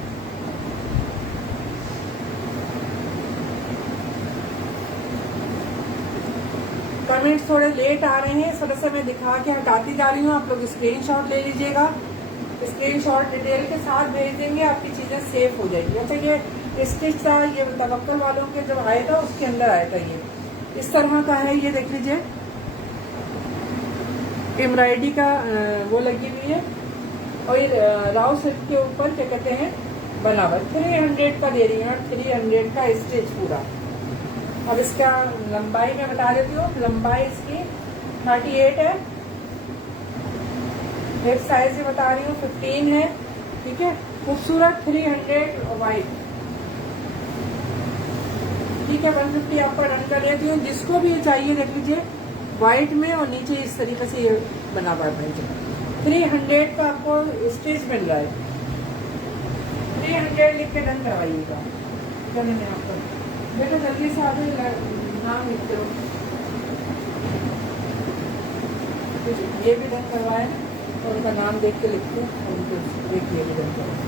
कमेंट्स थोड़े लेट आ रहे हैं, इस वजह से मैं दिखा के हटाती जा रही हूँ। आप लोग स्क्रीनशॉट ले लीजिएगा, स्क्रीनशॉट डिटेल के साथ भेज देंगे, आपकी चीजें सेफ हो जाएगी। अच्छा ये स्टिच था, ये तवक्कल वालों के जब आया था उसके अंदर आया था, ये इस तरह का है। ये देख लीजिए एम्ब्रॉयडरी का वो लगी हुई है और ये राव सिल्क के ऊपर क्या कहते हैं बनावट। 300 का दे रही हूँ, 300 का स्टिच पूरा। अब इसका लंबाई मैं बता देती हूँ, लंबाई इसकी 38 है, हिप साइज में बता रही हूँ 15 है, ठीक है। खूबसूरत 300 वाइट, ठीक है। 150 आपको रन कर लेती हूँ। जिसको भी ये चाहिए देख लीजिए व्हाइट में और नीचे इस तरीके से ये बना हुआ है। 300 का आपको स्टिच मिल रहा है, 300 लिख के डन करवाइएगा। चलिए मैं आपको बेटा जल्दी से आगे नाम लिख दो, ये भी डन करवाए और उनका नाम देख के लिखते हैं और उनको देखिए भी डन करवाए।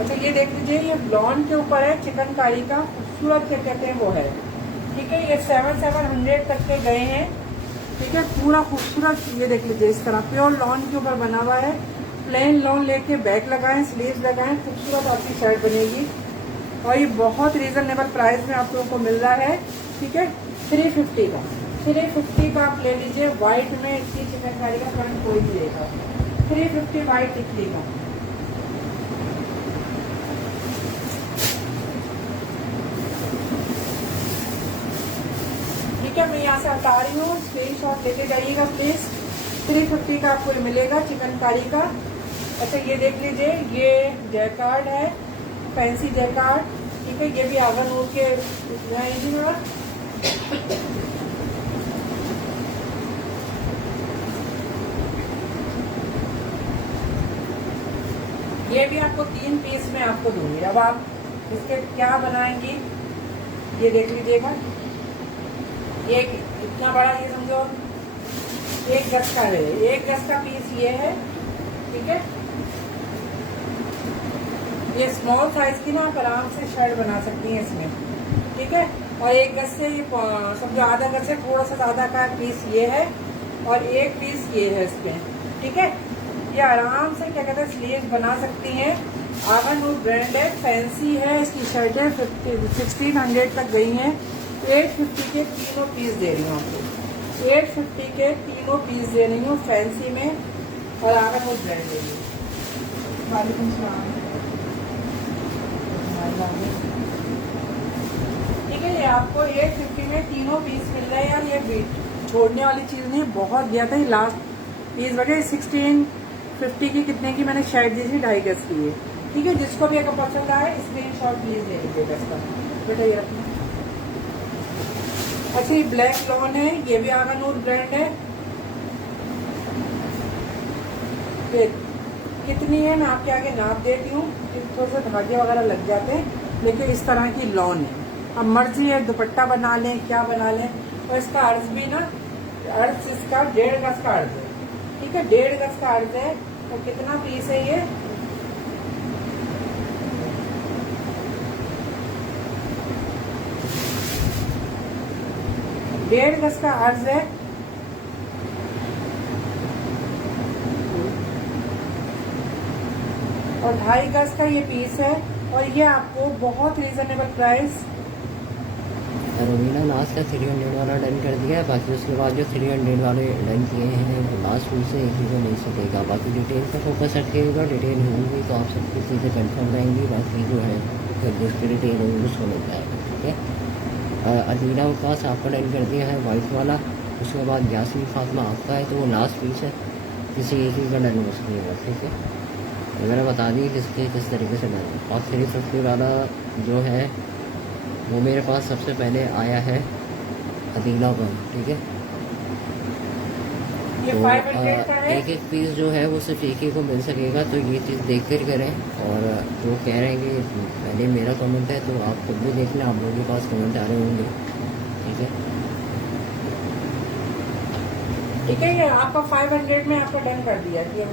अच्छा ये देख लीजिए, ये ब्लॉन्ड के ऊपर है, चिकनकारी का खूबसूरत क्या कहते हैं वो है, ठीक है। ये 700 तक के गए हैं, ठीक है। पूरा खूबसूरत ये देख लीजिए, इस तरह प्योर लॉन के ऊपर बना हुआ है। प्लेन लॉन लेके बैक लगाएं, स्लीव्स लगाएं, खूबसूरत आपकी शर्ट बनेगी। और ये बहुत रीजनेबल प्राइस में आप लोगों को मिल रहा है, ठीक है। 350 का, 350 का आप ले लीजिए। व्हाइट में इसकी चिकनकारी का फ्रंट कोई भी देगा, 350 व्हाइट टिकली का। ठीक है, मैं यहाँ से हटा रही हूँ, स्क्रीनशॉट लेके जाइएगा प्लीज। 350 का आपको मिलेगा चिकनकारी का। अच्छा ये देख लीजिए, ये जैकार्ड है, फैंसी जैकार्ड, ठीक है। ये भी आगा नूर के ये भी आपको 3 पीस में आपको दूंगी। अब आप इसके क्या बनाएंगी ये देख लीजिएगा। एक इतना बड़ा ये समझो 1 गज का है, 1 गज का पीस ये है, ठीक है। ये स्मॉल साइज की ना आप आराम से शर्ट बना सकती हैं इसमें, ठीक है। और 1 गज से ये समझो आधा गज से थोड़ा सा ज्यादा का पीस ये है और 1 पीस ये है इसमें, ठीक है। ये आराम से क्या कहते हैं स्लीव बना सकती हैं। आगा नूर ब्रांड है, फैंसी है, इसकी शर्टें 1600 तक गई हैं। 850 के तीनों पीस दे रही हूँ आपको, 850 के तीनों पीस दे रही हूँ फैंसी में और आगा नूर ब्रांड दे रही हूँ। वालेकुम सलाम, ठीक है। ये आपको 850 में तीनों पीस मिल रहे हैं यार। ये छोड़ने वाली चीज नहीं, बहुत दिया था। ये लास्ट पीस वगैरह 1650 की कितने की मैंने शर्ट दी थी, 2.5 गज की है, ठीक है। जिसको भी अगर पसंद आए स्क्रीनशॉट प्लीज ले लीजिएगा इसका, बेटा ये रखना। अच्छा ये ब्लैक लॉन है, ये भी आगा नूर ब्रांड है। कितनी है मैं आपके आगे नाप देती हूँ, थोड़े से धागे वगैरह लग जाते हैं, लेकिन इस तरह की लॉन है। अब मर्जी है दुपट्टा बना लें, क्या बना लें। और इसका अर्ज भी ना, अर्ज इसका 1.5 गज का अर्ज है, ठीक है। 1.5 गज का अर्ज है। तो कितना पीस है ये, डेढ़ गज का अर्ज है। और 2.5 गज का ये पीस है और ये आपको बहुत रीजनेबल प्राइस। रोमीना लास्ट का 300 वाला डन कर दिया है। बाकी उसके बाद जो 300 वाले डन किए हैं वो लास्ट फूल से एक चीज़ें नहीं सकेगा। बाकी डिटेल का फोकस रखिएगा, डिटेल होगी तो आप सब कुछ चीज़ें कन्फर्म रहेंगी। बाकी जो है फिर जिसकी डिटेल होगी उसको मिल जाएगा, ठीक है। अदीना पास आपका डन कर दिया है वाइट वाला। उसके बाद यासीन फातिमा आपका है, तो वो लास्ट पीस है, किसी एक ही का डन हो सकेगा, ठीक है। तो मैंने बता दी किस तरीके से डालना। और 350 वाला जो है वो मेरे पास सबसे पहले आया है अदीला वन, ठीक है। ये तो 500 का है। एक एक पीस जो है वो सिर्फ एक ही को मिल सकेगा, तो ये चीज़ देख कर करें। और जो कह रहे हैं कि पहले मेरा कमेंट है तो आप खुद भी देख लें, आप लोगों के पास कमेंट आ रहे होंगे, ठीक है। ठीक है, ये आपका 500 में आपको डन कर दिया कि हम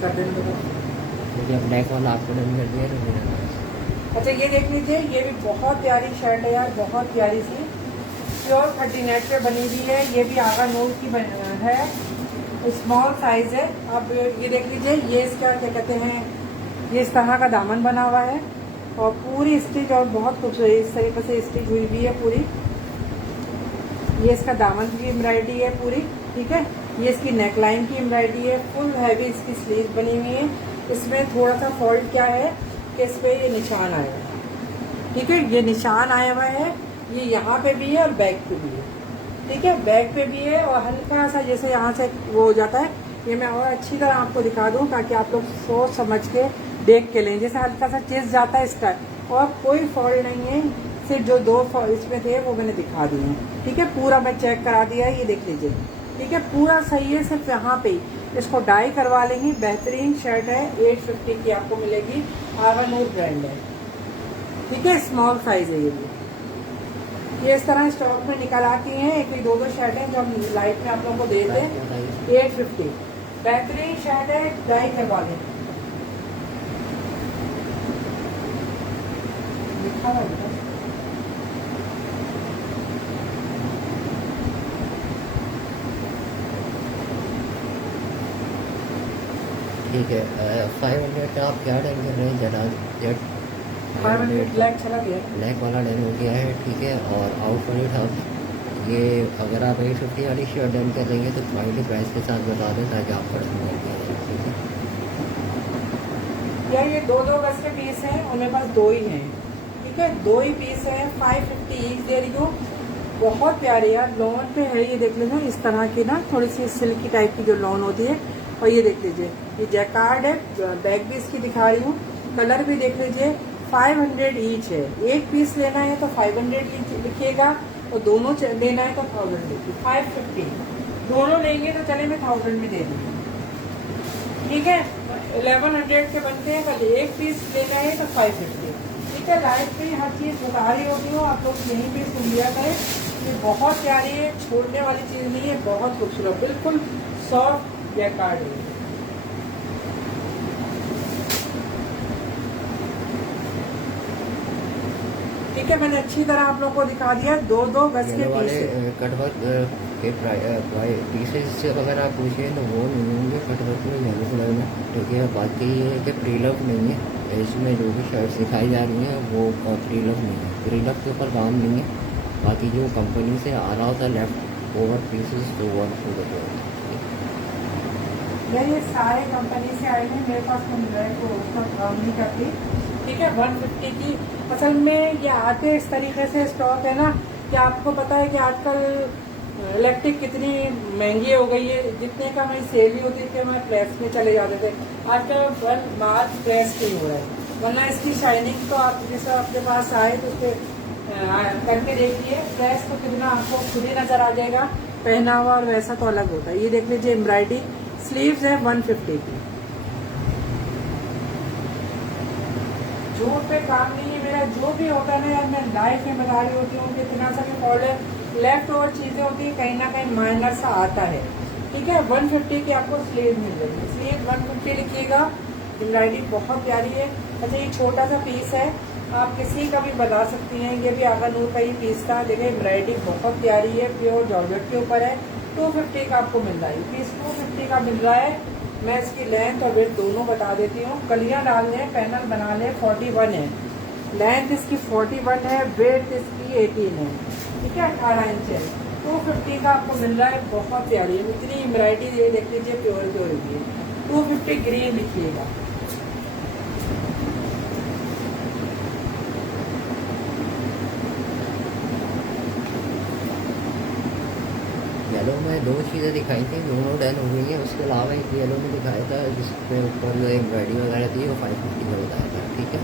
कर देंगे। मुझे अब ब्लैक वाला आपको डन कर दिया तो मेरा। अच्छा ये देख लीजिए, ये भी बहुत प्यारी शर्ट है यार, बहुत प्यारी सी, प्योर 30 नेट पे बनी हुई है। ये भी आगा नूर की है, स्मॉल साइज है। आप ये देख लीजिए, ये इसका क्या कहते हैं, ये इस तरह का दामन बना हुआ है और पूरी स्टिच और बहुत खूबसूरत इस तरीके से स्टिच हुई भी है पूरी। ये इसका दामन की एम्ब्रॉयडरी है पूरी, ठीक है। ये इसकी नेकलाइन की एम्ब्रॉयडरी है, फुल हैवी इसकी स्लीव बनी हुई है। इसमें थोड़ा सा फॉल्ट क्या है कि इस पे ये निशान आया हुआ है, ठीक है। ये निशान आया हुआ है, ये यहाँ पे भी है और बैक पे भी है, ठीक है। बैक पे भी है और हल्का सा जैसे यहाँ से वो हो जाता है। ये मैं और अच्छी तरह आपको दिखा दूँ ताकि आप लोग सोच समझ के देख के लें। जैसे हल्का सा चिस जाता है इसका, और कोई फॉल्ट नहीं है, सिर्फ जो 2 इसमें थे वो मैंने दिखा दिए हैं, ठीक है। पूरा मैं चेक करा दिया है, ये देख लीजिए, ठीक है। पूरा सही है, सिर्फ यहाँ पे इसको डाई करवा लेंगी। बेहतरीन शर्ट है, 850 की आपको मिलेगी, आगा नूर ब्रांड है, ठीक है। स्मॉल साइज है ये भी। ये इस तरह स्टॉक में निकल आती हैं, एक 2 शर्टें जो हम लाइट में आप लोगों को दे दें। 850 बेहतरीन शर्ट है, डाई करवा लें। लिखा हुआ है। ठीक है, 500 का आप क्या डन कर रहे हैं जनाब? जेट 500 ब्लैक चला गया। ब्लैक वाला डन हो गया है, ठीक है। और आउट फॉर इट आप ये अगर आप 850 वाली शर्ट डन कर देंगे तो क्वालिटी प्राइस के साथ बता दें ताकि आपको डन हो गया, ठीक है। यार ये 2 गज के पीस हैं और मेरे पास 2 ही हैं, ठीक है। 2 ही पीस हैं, 550 ईच दे रही हूँ। बहुत प्यारे यार, लॉन पे है, ये देख लीजिए इस तरह की ना थोड़ी सी सिल्की टाइप की जो लॉन होती है। और ये देख लीजिए, ये जैकार्ड है, बैक भी इसकी दिखा रही हूँ, कलर भी देख लीजिए। 500 ईच है, एक पीस लेना है तो 500 ईच लिखिएगा और दोनों लेना है तो 1000 लिखिए। 550 दोनों लेंगे तो चले मैं 1000 में दे दूँगी, ठीक है। 1100 के बनते हैं, कल एक पीस लेना है तो 550, ठीक है। लाइफ में हर चीज़ बता रही होती हूँ, आप लोग यहीं पे सुन लिया करें। ये बहुत प्यारी है, छोड़ने वाली चीज़ नहीं है, बहुत खूबसूरत, बिल्कुल सॉफ्ट जैकार्ड है। ठीक है, मैंने अच्छी तरह आप लोगों को दिखा दिया। 2 गज के पीस कटवर्क के पीसेस से अगर आप पूछें तो वो नहीं होंगे कटवर्क में, येलो कलर में, ठीक है। बाकी ये है कि प्रीलव नहीं है इसमें, जो भी शर्ट्स दिखाई जा रही हैं वो प्रीलव नहीं है, प्रीलव के ऊपर काम नहीं है। बाकी जो कंपनी से आ रहा होता है लेफ्ट ओवर पीसेस तो वो ये सारे कंपनी से आए हैं, मेरे पास तो मिल रहा है तो उसका काम नहीं करती, ठीक है। 150 की असल में ये आते इस तरीके से स्टॉक है ना कि आपको पता है कि आजकल इलेक्ट्रिक कितनी महंगी हो गई है। जितने का हमारी सेल ही होती थी हमें प्रेस में चले जाते थे, आजकल माल प्रेस नहीं हो रहा है। वरना इसकी शाइनिंग तो आप जैसे आपके पास आए तो उस पर करके देखिए, प्रेस तो कितना आपको खुद ही नजर आ जाएगा, पहना हुआ और वैसा तो अलग होता है। ये देख लीजिए एम्ब्रॉयडरी स्लीव्स है 150 की। झूठ पे काम नहीं है मेरा, जो भी होता है ना यार, मैं लाइफ में बता रही होती हूँ कि इतना सा भी ऑर्डर लेफ्ट ओवर चीजें होती है, कहीं ना कहीं माइनर सा आता है, ठीक है। 150 की आपको स्लीव मिल जाएगी, स्लीव 150 लिखिएगा। एम्ब्रॉयडरी बहुत प्यारी है। अच्छा ये छोटा सा पीस है, आप किसी का भी बता सकती हैं, ये भी आगा नूर का ही पीस था। देखिए एम्ब्रॉयडरी बहुत प्यारी है, प्योर जॉर्जेट के ऊपर है। 250 का आपको मिल रहा है, पीस 250 का मिल रहा है। मैं इसकी लेंथ और वेट दोनों बता देती हूँ। कलियां डाल लें, पैनल बना लें, 41 है लेंथ इसकी, 41 है, वेट इसकी 18 है, ठीक है, 18 इंच है। 250 का आपको मिल रहा है, बहुत प्यारी है। इतनी एम्ब्रॉयडरी ये देख लीजिए, प्योर प्योर की है। 250 ग्रीन लिखिएगा। येलो में 2 चीज़ें दिखाई थी, दोनों डन हो गई हैं। उसके अलावा एक येलो में दिखाया था जिसके ऊपर जो एम्ब्रॉयडरी वगैरह थी वो 550 का बताया था, ठीक है।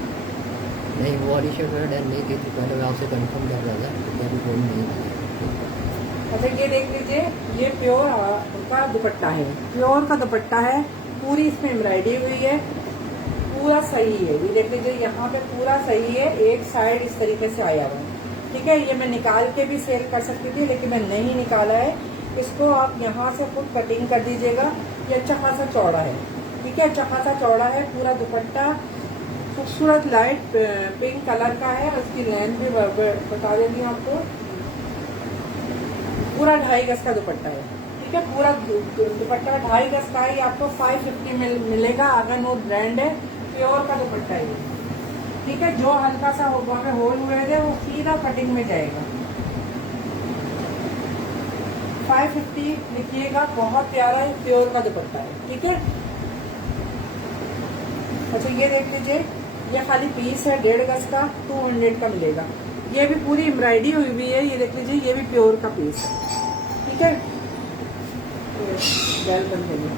नहीं, वो वाली शर्ट मेरा डन नहीं थी, तो पहले मैं आपसे कंफर्म कर रहा था, तो अभी कोई नहीं थी। अच्छा ये देख लीजिए, ये प्योर का दुपट्टा है, प्योर का दुपट्टा है, पूरी इसमें एम्ब्रॉयडरी हुई है, पूरा सही है। ये देख लीजिए यहाँ पे पूरा सही है, एक साइड इस तरीके से आया हुआ है, ठीक है। ये मैं निकाल के भी सेल कर सकती थी लेकिन मैं नहीं निकाला है। इसको आप यहाँ से खुद कटिंग कर दीजिएगा। ये अच्छा खासा चौड़ा है, ठीक है, अच्छा खासा चौड़ा है। पूरा दुपट्टा खूबसूरत लाइट पिंक कलर का है। उसकी लेंथ भी बता देंगी आपको, पूरा 2.5 गज का दुपट्टा है, ठीक है। पूरा दुपट्टा 2.5 गज का है। ये आपको 550 मिलेगा। आगानोर ब्रांड है, प्योर का दुपट्टा है, ठीक है। जो हल्का सा वहाँ पे होल हुए थे वो सीधा कटिंग में जाएगा। 550 लिखिएगा, बहुत प्यारा है, प्योर का दुपट्टा है, ठीक है। अच्छा ये देख लीजिए, ये खाली पीस है 1.5 गज का, 200 का मिलेगा। ये भी पूरी एम्ब्रॉयडरी हुई हुई है। ये देख लीजिए, ये भी प्योर का पीस है, ठीक है। बेल बंद करिए,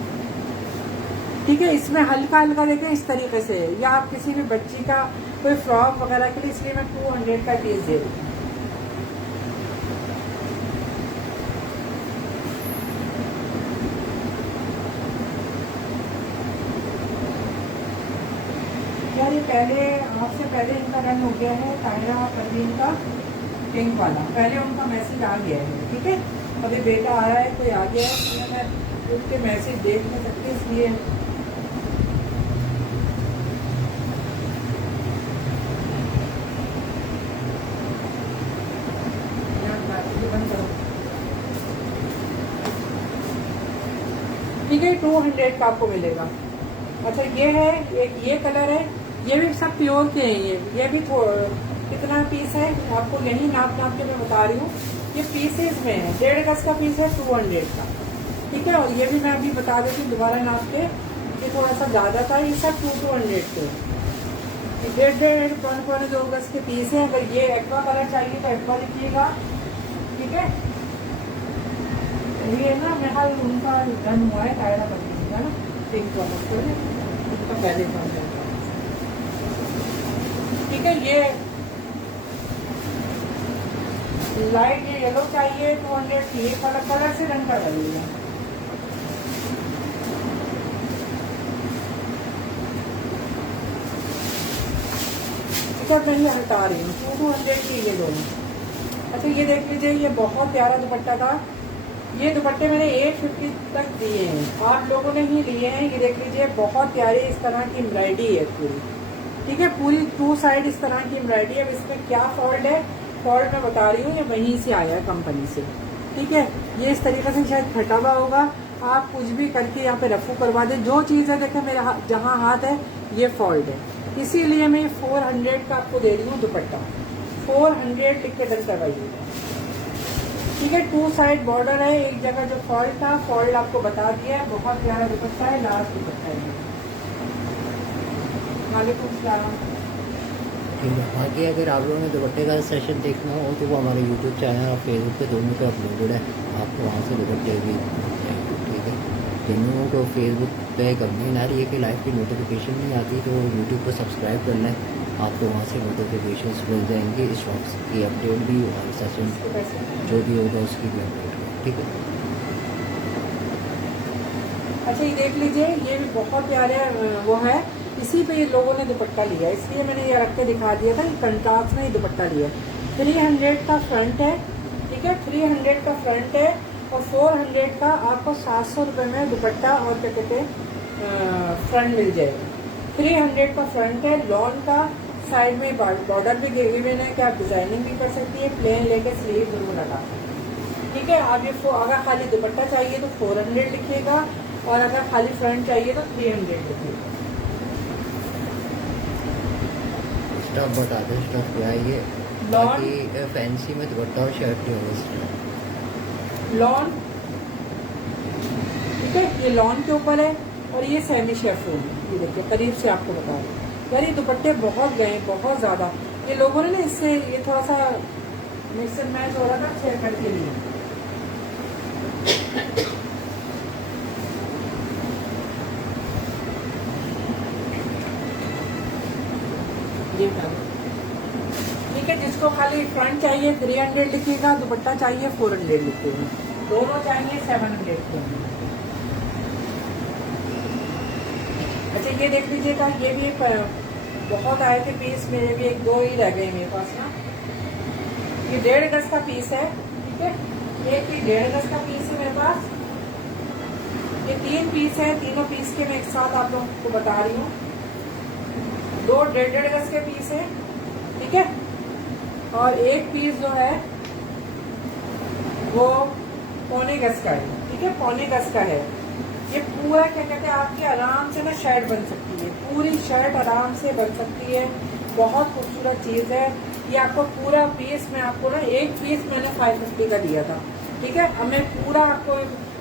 ठीक है। इसमें हल्का हल्का देखें इस तरीके से, या आप किसी भी बच्ची का कोई फ्रॉक वगैरह के लिए, इसलिए मैं 200 का पीस दे रही हूँ। यार ये पहले, आपसे पहले इनका रन हो गया है तायरा परवीन का पिंक वाला, पहले उनका मैसेज आ गया है, ठीक है। अभी बेटा आया है कोई आ गया है, मैं उनके मैसेज देख नहीं सकती इसलिए। ठीक है, 200 का आपको मिलेगा। अच्छा ये है, एक ये कलर है, ये भी सब प्योर के हैं। ये भी कितना पीस है आपको यही नाप के मैं बता रही हूँ। ये पीसेस में है, 1.5 गज का पीस है 200 का, ठीक है। और ये भी मैं अभी बता देती हूँ दोबारा नाप के, ये थोड़ा सा ज्यादा था। ये सब 200 के 1.5 पौने 2 गज के पीस है। अगर ये एक्वा कलर चाहिए तो एक्वा लिखिएगा, ठीक है। ये ना मेरा उनका डन हुआ है तायरा बनेगा ना, पिंक वाला तो पहले ठीक है। ये लाइट ये येलो चाहिए 200 की, ये कलर से रंग कर रही मैं हटा रही हूँ 200 की ये दोनों। अच्छा ये देख लीजिए, ये बहुत प्यारा दुपट्टा था। ये दुपट्टे मैंने 850 तक दिए हैं, आप लोगों ने ही लिए हैं। ये देख लीजिए, बहुत प्यारी इस तरह की एम्ब्रॉयडरी है पूरी, ठीक है। पूरी 2 साइड इस तरह की एम्ब्रॉयडरी है। अब इसमें क्या फॉल्ट है, फॉल्ट मैं बता रही हूँ, ये वहीं से आया है कंपनी से, ठीक है। ये इस तरीके से शायद फटा हुआ होगा, आप कुछ भी करके यहाँ पे रफू करवा दें। जो चीज़ है देखें मेरे जहाँ हाथ है ये फॉल्ट है, इसीलिए मैं 400 का आपको दे रही हूँ दुपट्टा। 400 लिख के डन करवाइए, ठीक है। 2 साइड बॉर्डर है, एक जगह जो फॉल्ट था, फॉल्ट आपको बता दिया है। बहुत प्यारा दुपट्टा है, लास्ट दुपट्टा है। वालेकुम सलाम। ठीक है, बाकी अगर आप लोगों ने दुपट्टे का सेशन देखना हो तो वो हमारे यूट्यूब चैनल और फेसबुक पे दोनों पे अपलोडेड है, आपको वहाँ से दुपट्टे भी, ठीक है। जिन लोगों को फेसबुक पे कंप्लेन आ रही है कि लाइव की नोटिफिकेशन नहीं आती, तो यूट्यूब पर सब्सक्राइब करना है, आपको वहाँ से नोटिफिकेशन मिल जाएंगे इस शॉप्स की अपडेट भी और सेशन जो भी होगा उसकी भी अपडेट, ठीक है। अच्छा ये देख लीजिए, ये भी बहुत प्यारे वो है, इसी पे ये लोगों ने दुपट्टा लिया, इसलिए मैंने ये रख के दिखा दिया था। कंट्रास्ट में ही दुपट्टा लिया। 300 का फ्रंट है, ठीक है, 300 का फ्रंट है और 400 का आपको 700 रुपये में दुपट्टा और क्या कहते हैं फ्रंट मिल जाएगा। 300 का फ्रंट है, लॉन का, साइड में बॉर्डर भी गिरी हुई है कि आप डिजाइनिंग भी कर सकती है, प्लेन लेके स्लीव जरूर लगा, ठीक है। आप ये अगर खाली दुपट्टा चाहिए तो 400 लिखिएगा और अगर खाली फ्रंट चाहिए तो 300 लिखिएगा। स्टफ बता दें, स्टफ क्या है ये? बाकी फैंसी में दुपट्टा और शर्ट की होगा लॉन, ठीक है। ये लॉन के ऊपर है और ये सेमी शेफून है। ये देखिए करीब से आपको बता रही हूँ यार, ये दुपट्टे बहुत गए, बहुत ज्यादा। ये लोगों ने ना इससे ये थोड़ा सा मिक्स एंड मैच हो रहा था शेयर करके लिए। ये ठीक है, जिसको खाली फ्रंट चाहिए 300 लिखिएगा, दुपट्टा चाहिए 400 लिखिएगा, दोनों चाहिए 700 के। अच्छा ये देख लीजिएगा, ये भी एक बहुत आए थे पीस, मेरे भी 1-2 ही रह गए मेरे पास ना। ये 1.5 गज का पीस है, ठीक है, एक भी 1.5 गज का पीस है मेरे पास। ये 3 पीस है, तीनों पीस के मैं एक साथ आप लोगों को बता रही हूँ। 2 1.5 गज के पीस है, ठीक है, और एक पीस जो है वो 1.25 गज का है, ठीक है, 1.25 गज का है। ये पूरा क्या कहते हैं, आपकी आराम से ना शर्ट बन सकती है, पूरी शर्ट आराम से बन सकती है, बहुत खूबसूरत चीज है। ये आपको पूरा पीस, मैं आपको ना एक पीस मैंने 550 का दिया था, ठीक है, अब मैं पूरा आपको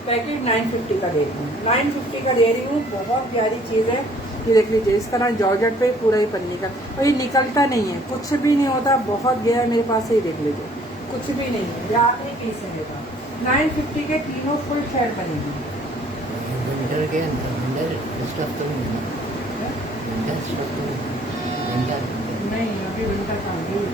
पैकेट 950 का दे रही हूँ, 950 का दे रही हूँ। बहुत प्यारी चीज है, ये देख लीजिए, इस तरह जॉर्जेट पे पूरा ही पन्नी का, और ये निकलता नहीं है, कुछ भी नहीं होता, बहुत गया है मेरे पास से, ये देख लीजिए, कुछ भी नहीं है। ये आखिरी पीस है मेरे पास, 950 के तीनों फुल शर्ट बनेगी। विंटर के अंदर स्टफ तो नहीं है, विंटर स्टफ तो विंटर नहीं, अभी विंटर का नहीं,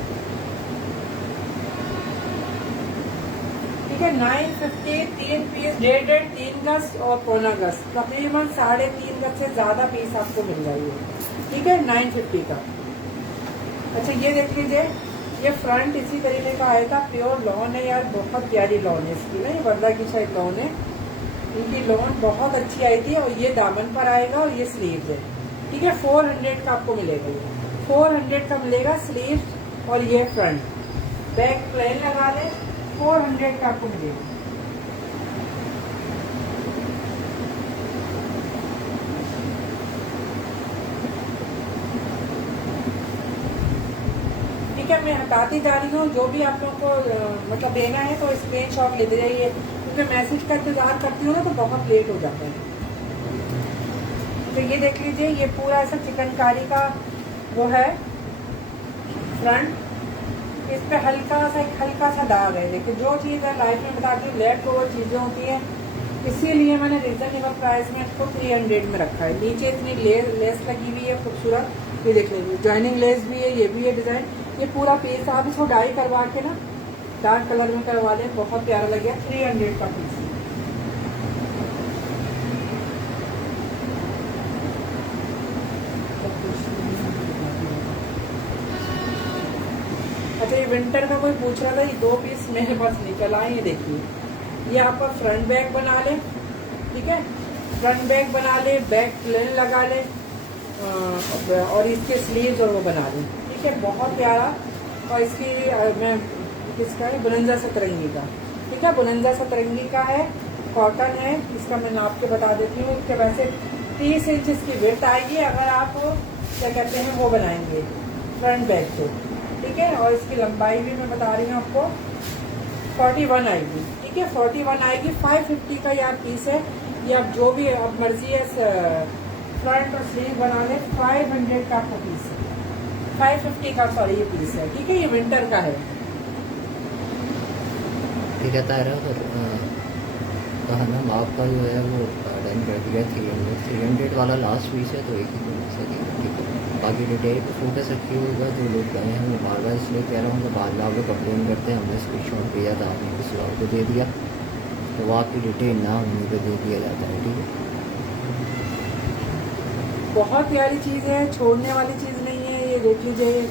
ठीक है। 950 3 पीस, 1.5 3 गज और 1.25 गज, तकरीबन 3.5 गज से ज्यादा पीस आपको मिल जाएगी, ठीक है, 950 का। अच्छा ये देख लीजिए, ये फ्रंट इसी तरीके का आया था, प्योर लॉन है यार, बहुत प्यारी लॉन है इसकी ना, ये वर्दा की शायद लॉन है, इनकी लॉन बहुत अच्छी आई थी। और ये दामन पर आएगा और ये स्लीव्स है, ठीक है, 400 का आपको मिलेगा, ये 400 का मिलेगा स्लीव्स, और ये फ्रंट बैक प्लेन लगा ले, 400 का आपको मिलेगा। ठीक है, मैं हटाती जा रही हूँ, जो भी आप लोगों को मतलब देना है तो स्क्रीनशॉट लेते जाइए, क्योंकि मैसेज का इंतजार करती हूँ ना तो बहुत लेट हो जाता है। तो ये देख लीजिए, ये पूरा ऐसा चिकनकारी का वो है फ्रंट, इस पे हल्का सा दाग है। देखिए, जो चीज़ है लाइफ में बताती हूँ, लेट ओवर चीज़ें होती हैं, इसीलिए मैंने रिजनेबल प्राइस में इसको 300 में रखा है। नीचे इतनी लेस लगी हुई है खूबसूरत, ये देख लीजिए, जॉइनिंग लेस भी है, ये भी है डिजाइन। ये पूरा पीस आप इसको डाई करवा के ना डार्क कलर में करवा दें, बहुत प्यारा लगेगा। 300 का पीस। अच्छा, ये विंटर का कोई पूछ रहा था, ये 2 पीस मेरे पास निकल आए, ये देखिए, ये आपका फ्रंट बैग बना ले, ठीक है, फ्रंट बैग बना ले, बैक प्लेन लगा ले, और इसके स्लीव्स और वो बना ले, ठीक है, बहुत प्यारा। और इसकी मैं किसका है, बुलंदा सतरंगी का, ठीक है, बुलंदा सतरंगी का है, कॉटन है, इसका मैं नाप के बता देती हूँ। इसके वैसे 30 इंच की विड्थ आएगी अगर आप क्या कहते हैं वो बनाएंगे फ्रंट बैग को, ठीक है, और इसकी लंबाई भी मैं बता रही हूँ आपको, 41 आएगी, ठीक है, 41 आएगी। 550 का यह पीस है, ये आप जो भी अब मर्जी है फ्रंट और स्लीव बना ले। 500 का आपका पीस है, 550 का सॉरी ये पीस है, ठीक है, ये विंटर का है। ठीक है तारा, तो हम आपका जो है वो डन कर दिया। 300 वाला लास्ट पीस है, तो एक ही बना सकेगा, ठीक है। बाकी डिटेल पर फोकस रखिएगा, जो लोग गए हैं मैं बार बार इसलिए कह रहा हूँ कि बाद में आप लोग कंप्लेन करते हैं, हमने स्क्रीनशॉट भेजा था, आपने किसी और को दे दिया, तो वो आपकी डिटेल ना होने पर दे दिया जाता है, ठीक है। बहुत प्यारी चीज़ है, छोड़ने वाली चीज़ नहीं है। ये देख लीजिए,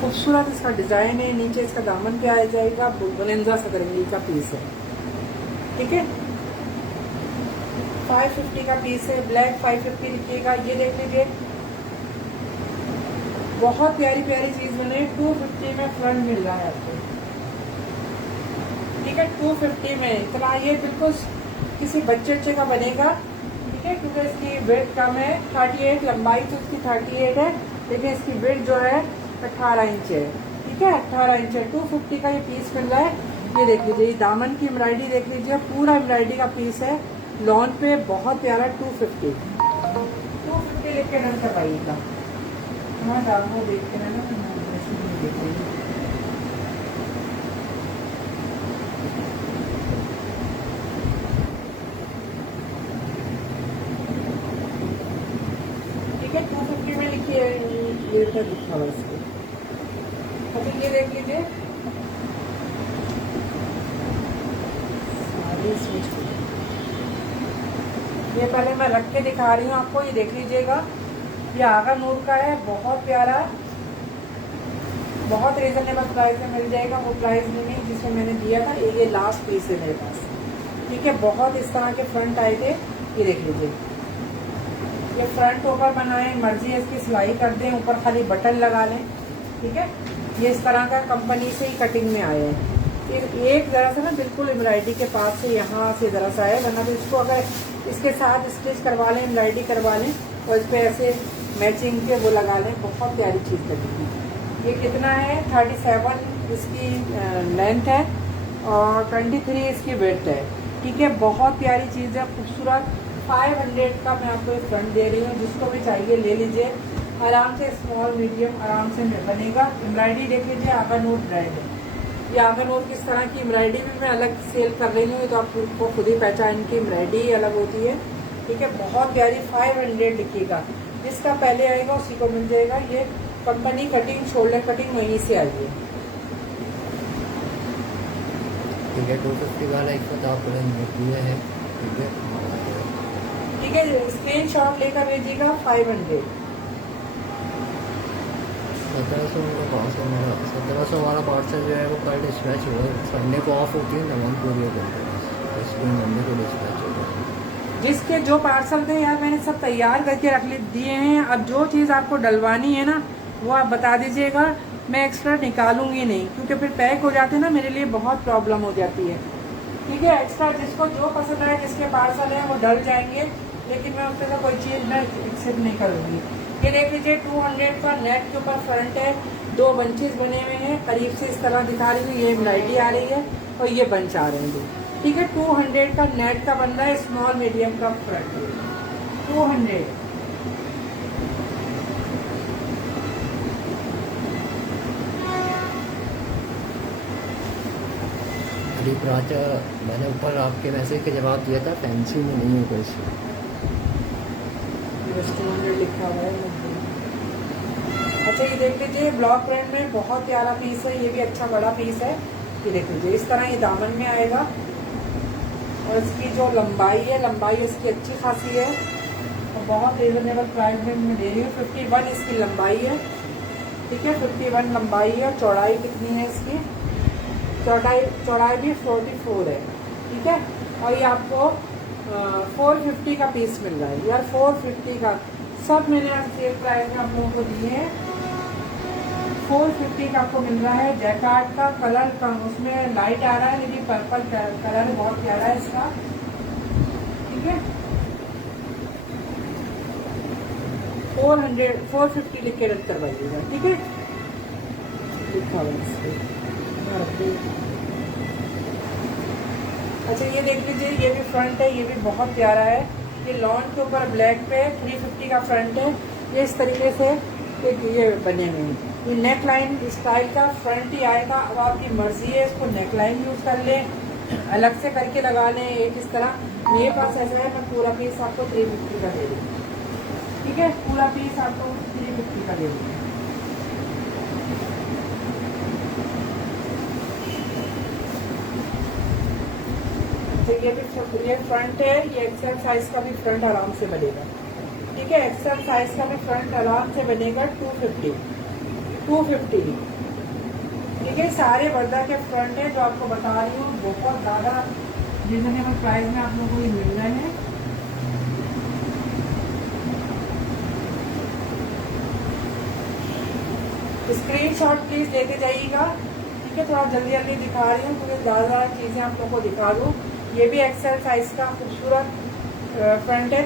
खूबसूरत इसका डिज़ाइन है, नीचे इसका दामन पे आ जाएगा, बुलंदा सतरंगी का पीस है, ठीक है, 550 का पीस है, ब्लैक 550 लिखिएगा। ये देख लीजिए, बहुत प्यारी प्यारी चीज़ बने, 250 में फ्रंट मिल रहा है आपको, ठीक है, 250 में इतना। ये बिल्कुल किसी बच्चे का बनेगा, ठीक है, क्योंकि इसकी वेट कम है, 38 लंबाई तो इसकी 38 है, लेकिन इसकी वेट जो है 18 इंच है, ठीक है, 18 इंच है। 250 का ये पीस मिल रहा है। ये देख लीजिए, दामन की एम्ब्रॉयडरी देख लीजिए, पूरा एम्ब्रॉयडरी का पीस है, लॉन पे, बहुत प्यारा। 250 लिख के डन करवाइएगा। हाँ डालो, देख के ना देख यूपी में लिखी है, ये तो लिखा हुआ इसको। अभी ये देख लीजिए, सारी स्विच, ये पहले मैं रख के दिखा रही हूँ आपको, ये देख लीजिएगा। ये आगा नूर का है, बहुत प्यारा, बहुत रीजनेबल प्राइस में मिल जाएगा। वो प्राइस नहीं जिसमें मैंने दिया था, ये लास्ट पीस है मेरे पास, ठीक है। बहुत इस तरह के फ्रंट आए थे, ये देख लीजिए। ये फ्रंट ऊपर बनाए, मर्जी है इसकी सिलाई कर दें, ऊपर खाली बटन लगा लें, ठीक है। ये इस तरह का कंपनी से ही कटिंग में आए हैं। ये एक जरा सा ना बिल्कुल एम्ब्रॉयडरी के पास से यहाँ से जरा सा है, वरना तो इसको अगर इसके साथ स्टिच करवा लें, एम्ब्रॉयडरी करवा लें और इस पर ऐसे मैचिंग के वो लगा लें, बहुत प्यारी चीज़ लगेगी। ये कितना है, 37 इसकी लेंथ है और 23 इसकी वेथ है, ठीक है। बहुत प्यारी चीज़ है, खूबसूरत। 500 का मैं आपको एक फ्रंट दे रही हूँ, जिसको भी चाहिए ले लीजिए। आराम से स्मॉल मीडियम आराम से बनेगा। एम्ब्रॉयडरी देख लीजिए, आगा नूर ब्रांड है। ये आगा नूर किस तरह की एम्ब्रॉयडरी भी मैं अलग सेल कर रही हूँ, तो आपको खुद ही पहचान की एम्ब्रॉयडरी अलग होती है, ठीक है। बहुत प्यारी 500 लिखिएगा, जिसका पहले आएगा उसी को मिल जाएगा। ये कंपनी कटिंग, शोल्डर कटिंग वहीं से आई है, ठीक है। 250 वाला एक तो आपको दिया है, ठीक है, ठीक है। स्क्रीन शॉट लेकर भेजिएगा। 500 1700 वाला पार्सल जो है वो कल डिस्पैच हुआ। संडे को ऑफ होती है, नमन कोरियर करते हैं, इसलिए मंडे को डिस्पैच होगा। जिसके जो पार्सल थे यार मैंने सब तैयार करके रख दिए हैं। अब जो चीज़ आपको डलवानी है ना, वो आप बता दीजिएगा, मैं एक्स्ट्रा निकालूंगी नहीं, क्योंकि फिर पैक हो जाते हैं ना, मेरे लिए बहुत प्रॉब्लम हो जाती है, ठीक है। एक्स्ट्रा जिसको जो पसंद आए, जिसके पार्सल है वो डल जाएंगे, लेकिन मैं उसमें से कोई चीज़ मैं एक्सेप्ट नहीं करूँगी। ये देख लीजिए, 200 का नेट के ऊपर फ्रंट है, 2 बंचेस बने हुए हैं, करीब से इस तरह दिखा रही हूँ। ये एम्ब्रॉयडरी आ रही है और ये बंच आ रहे हैं, ठीक है। 200 का नेट का बन रहा है, स्मॉल मीडियम का फ्रंट है, 200। प्राचा, मैंने ऊपर आपके मैसेज का जवाब दिया था, फैंसी में नहीं है कुछ, 200 लिखा हुआ है। अच्छा, ये देख लीजिए, ब्लॉक प्रिंट में बहुत प्यारा पीस है, ये भी अच्छा बड़ा पीस है। ये देख लीजिए, इस तरह ये दामन में आएगा और इसकी जो लंबाई है, लंबाई इसकी अच्छी खासी है और बहुत रिजनेबल प्राइस में मैं दे रही हूँ। 51 इसकी लंबाई है, ठीक है, 51 लंबाई है। और चौड़ाई कितनी है इसकी, चौड़ाई भी 44 है, ठीक है। और ये आपको 450 का पीस मिल रहा है यार, 450 का। सब मैंने आज सेल प्राइस में आप लोगों को दिए हैं। 450 का आपको मिल रहा है। जैकार्ड का कलर का उसमें लाइट आ रहा है, लेकिन पर्पल कलर बहुत प्यारा है इसका, ठीक है। 450 लिख के रद्द करवाइएगा, ठीक है। लिखा हुआ इसको। अच्छा, ये देख लीजिए, ये भी फ्रंट है, ये भी बहुत प्यारा है। ये लॉन के ऊपर ब्लैक पे 350 का फ्रंट है। ये इस तरीके से ये बने हुए हैं। ये नेक लाइन स्टाइल का फ्रंट ही आएगा। अब आपकी मर्जी है, इसको नेक लाइन यूज कर लें, अलग से करके लगा लें, एक इस तरह। मेरे पास ऐसा है, मैं पूरा पीस आपको 350 का दे दूँ, ठीक है। पूरा पीस आपको 350 का दे दूँ। तो ये फ्रंट है, ये एक्सेल साइज का भी फ्रंट आराम से बनेगा, ठीक है। एक्सेल साइज का भी फ्रंट आराम से बनेगा। 250, ठीक है। सारे वर्दा के फ्रंट है जो आपको बता रही हूँ, बहुत ज़्यादा रिजनेबल प्राइस में आप लोगों को ये मिल रहे हैं। स्क्रीनशॉट प्लीज लेके जाइएगा, ठीक है। थोड़ा जल्दी जल्दी दिखा रही हूँ क्योंकि ज़्यादा चीज़ें आप लोगों को दिखा दूँ। ये भी एक्सेल साइज का खूबसूरत फ्रंट है,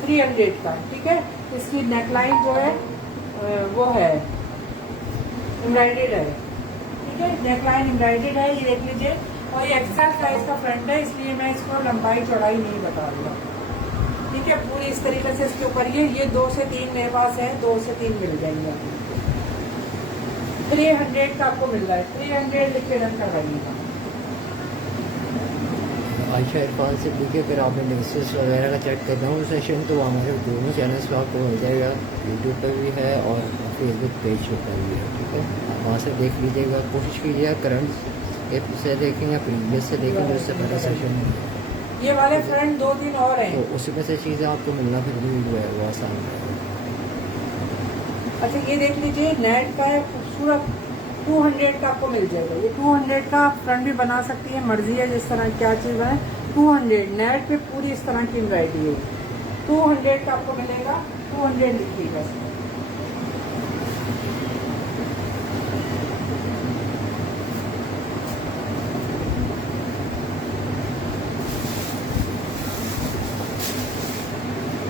300 का, ठीक है। इसकी नेकलाइन जो है वो है एम्ब्रॉयडर्ड है, ठीक है। नेकलाइन एम्ब्रॉयडर्ड है, ये देख लीजिए। और ये एक्सेल साइज का फ्रंट है, इसलिए मैं इसको लंबाई चौड़ाई नहीं बता रही, ठीक है। पूरी इस तरीके से इसके ऊपर ये 2 से 3 मेरे पास है, 2 से 3 मिल जाएंगे। 300 का आपको मिल रहा है, 300 लिख के रन करवाइएगा। आयशा इरफान से देखिए, अगर आपने डिस्कस वगैरह का चेक करना हो सेशन तो हमारे दोनों चैनल्स पर आपको मिल जाएगा, यूट्यूब पर भी है और फेसबुक पेज पर भी है, ठीक है। आप वहाँ से देख लीजिएगा, कोशिश कीजिएगा करंट से देखें या प्रीवियस से देखें जो इससे पहले सेशन में है। ये वाले फ्रेंड 2-3 और हैं, तो उसमें से चीज़ें आपको मिलना फिर भी जो है वो आसान है। अच्छा ये देख लीजिए, नेट का है खूबसूरत, 200 का आपको मिल जाएगा। ये 200 का आप फ्रंट भी बना सकती है, मर्जी है जिस तरह क्या चीज़ है। 200 नेट पे पूरी इस तरह की एम्ब्रॉयडरी है, 200 का आपको मिलेगा, 200 लिखिएगा।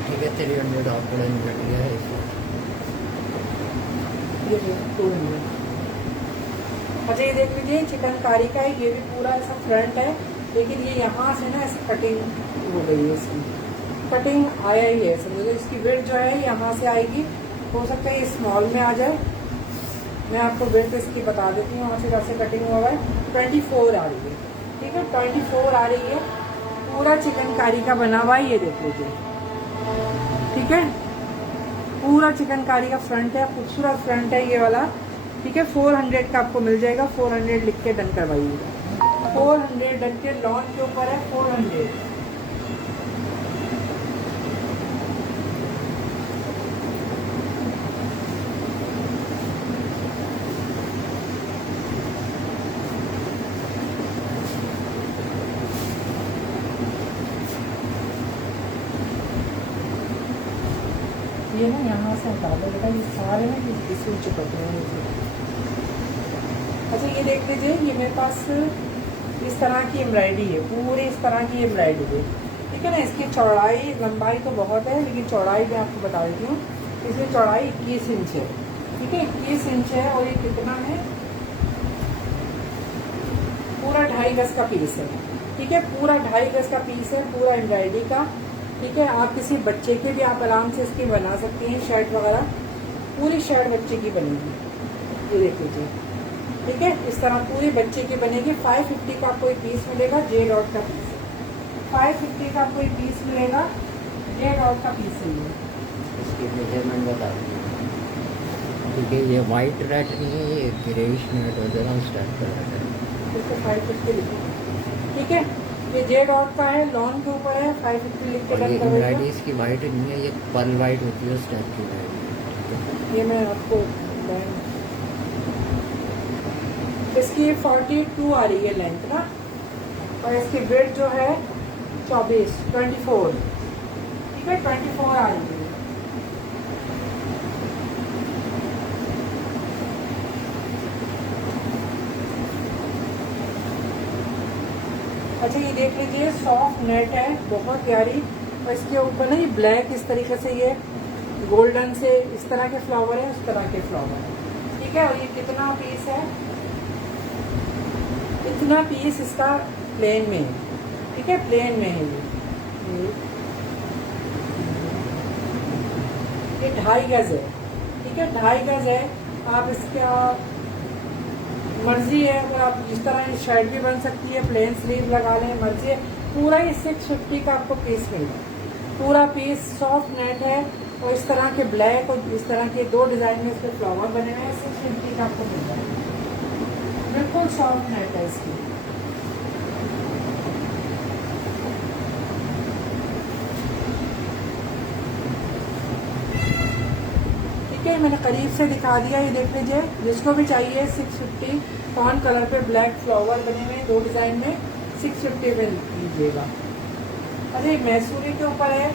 ठीक है, 300 आपको डन कर दिया है इसमें। ये 200। अच्छा ये देख लीजिए, चिकनकारी का है, ये भी पूरा ऐसा फ्रंट है, लेकिन ये यहाँ से ना ऐसी कटिंग हो गई है, इसकी कटिंग आया ही है, समझो। इसकी विड्थ जो है यहाँ से आएगी, हो सकता है ये स्मॉल में आ जाए। मैं आपको विड्थ इसकी बता देती हूँ, वहाँ से कैसे कटिंग हुआ है। 24 आ रही है, ठीक है, 24 आ रही है, पूरा चिकनकारी का बना हुआ है, ये देख लीजिए, ठीक है। पूरा चिकनकारी का फ्रंट है, खूबसूरत फ्रंट है ये वाला, ठीक है। 400 का आपको मिल जाएगा, 400 लिख के डन करवाइएगा। 400 डन के लॉन के ऊपर है 400। ये ना यहाँ से हटा दो बेटा, ये सारे ना इसमें चिपकते हैं। अच्छा ये देख लीजिए, ये मेरे पास इस तरह की एम्ब्रॉयडरी है, पूरी इस तरह की एम्ब्रॉयडरी है, ठीक है ना। इसकी चौड़ाई लंबाई तो बहुत है, लेकिन चौड़ाई मैं आपको बता देती हूँ। इसकी चौड़ाई 21 इंच है, ठीक है, 21 इंच है। और ये कितना है, पूरा 2.5 गज का पीस है, ठीक है, पूरा 2.5 गज का पीस है, पूरा एम्ब्रॉयडरी का, ठीक है। आप किसी बच्चे के भी आप आराम से इसकी बना सकती हैं, शर्ट वगैरह, पूरी शर्ट बच्चे की बनेगी। ये देख लीजिए, ठीक है, इस तरह पूरी बच्चे की बनेगी। 550 का आपको एक पीस मिलेगा, जे डॉट का पीस, 550 का आपको एक पीस मिलेगा, जे डॉट का पीस है ये। इसकी मेजरमेंट बता दीजिए, ठीक है। ये वाइट रेड नहीं है, ये ग्रेइश नेट और जरा स्टार्ट कर रहा है, इसको 550 लिखो, ठीक है। ये जे डॉट का है, लॉन के ऊपर है, 550 लिख के डन करोगे। इसकी वाइट नहीं है, ये पर्ल वाइट होती है उस टाइप की। ये मैं आपको इसकी 42 आ रही है लेंथ ना, और इसकी विड्थ जो है 24, ठीक है, 24 आ रही है। अच्छा ये देख लीजिए, सॉफ्ट नेट है, बहुत प्यारी, और इसके ऊपर ना ये ब्लैक इस तरीके से, ये गोल्डन से इस तरह के फ्लावर है, उस तरह के फ्लावर है, ठीक है। और ये कितना पीस है, इतना पीस इसका प्लेन में है, ठीक है, प्लेन में है ये 2.5 गज है, ठीक है, 2.5 गज है। आप इसका मर्जी है, अगर आप इस तरह इस शर्ट भी बन सकती है, प्लेन स्लीव लगा लें, मर्जी है। पूरा ये 650 का आपको पीस मिलेगा, पूरा पीस सॉफ्ट नेट है, और इस तरह के ब्लैक और इस तरह के 2 डिजाइन में इसके फ्लावर बने हुए हैं। 650 का आपको मिल जाएगा, बिल्कुल सॉफ्ट नेट है इसकी। ठीक है, मैंने करीब से दिखा दिया, ये देख लीजिए, जिसको भी चाहिए 650 कॉर्न कलर पे ब्लैक फ्लावर बने हुए 2 डिजाइन में, 650 में लीजिएगा। अरे मैसूरी के ऊपर है,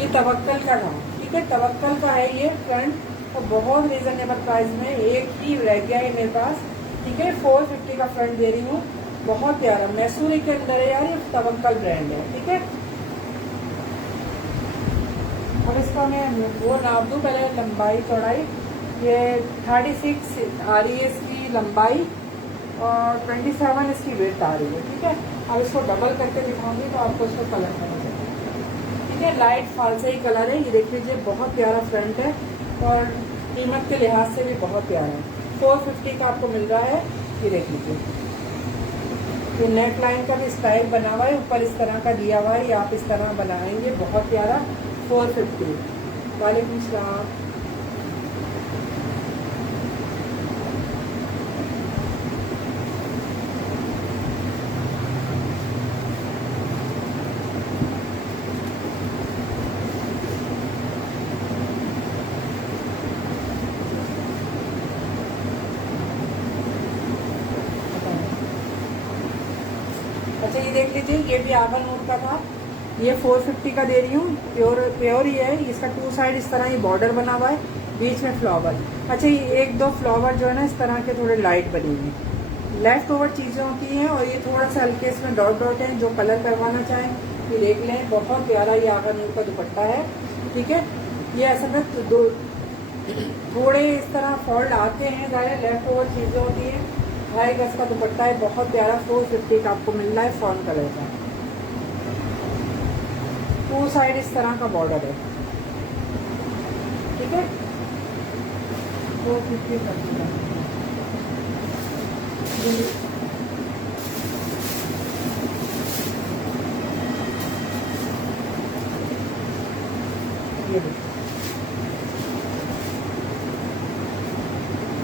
ये तवक्कल का था, ठीक है, तवक्कल का है ये फ्रंट, और बहुत रीजनेबल प्राइस में एक ही रह गया है मेरे पास, ठीक है। 450 का फ्रंट दे रही हूँ, बहुत प्यारा मैसूरी के अंदर है यार, ये तवक्कल ब्रांड है, ठीक है। अब इसका मैं वो नाप दूँ पहले, लंबाई चौड़ाई, ये 36 आ रही है इसकी लंबाई, और 27 इसकी विड्थ आ रही है, ठीक है। अब इसको डबल करके दिखाऊंगी तो आपको इसको कलर करना चाहिए, ठीक है। लाइट फालसे ही कलर है, ये देख लीजिए, बहुत प्यारा फ्रंट है, और कीमत के लिहाज से भी बहुत प्यारा है। 450 का आपको मिल रहा है, ये देख लीजिए, ये नेक लाइन का भी स्टाइल बना हुआ है, ऊपर इस तरह का दिया हुआ है, ये आप इस तरह बनाएंगे, बहुत प्यारा। 450। वालेकुम सलाम। अच्छा ये देख लीजिए, ये भी आवन वूड का था, ये 450 का दे रही हूँ। प्योर ही है, इसका 2 साइड इस तरह ये बॉर्डर बना हुआ है, बीच में फ्लावर। अच्छा ये 1-2 फ्लावर जो है ना इस तरह के थोड़े लाइट बने हुए, लेफ्ट ओवर चीज़ें होती हैं, और ये थोड़ा सा हल्के इसमें डॉट डॉट हैं, जो कलर करवाना चाहें ये देख लें। बहुत प्यारा ये आवन वूड का दुपट्टा है, ठीक है। ये ऐसा में दो थोड़े इस तरह फॉल्ट आते हैं, ज़्यादा लेफ्ट ओवर चीज़ें होती हैं। 2.5 गज का दुपट्टा है, बहुत प्यारा। 450 का आपको मिल रहा है, फॉन कलर का। 2 साइड इस तरह का बॉर्डर है, ठीक है। 450 का ये देखिए।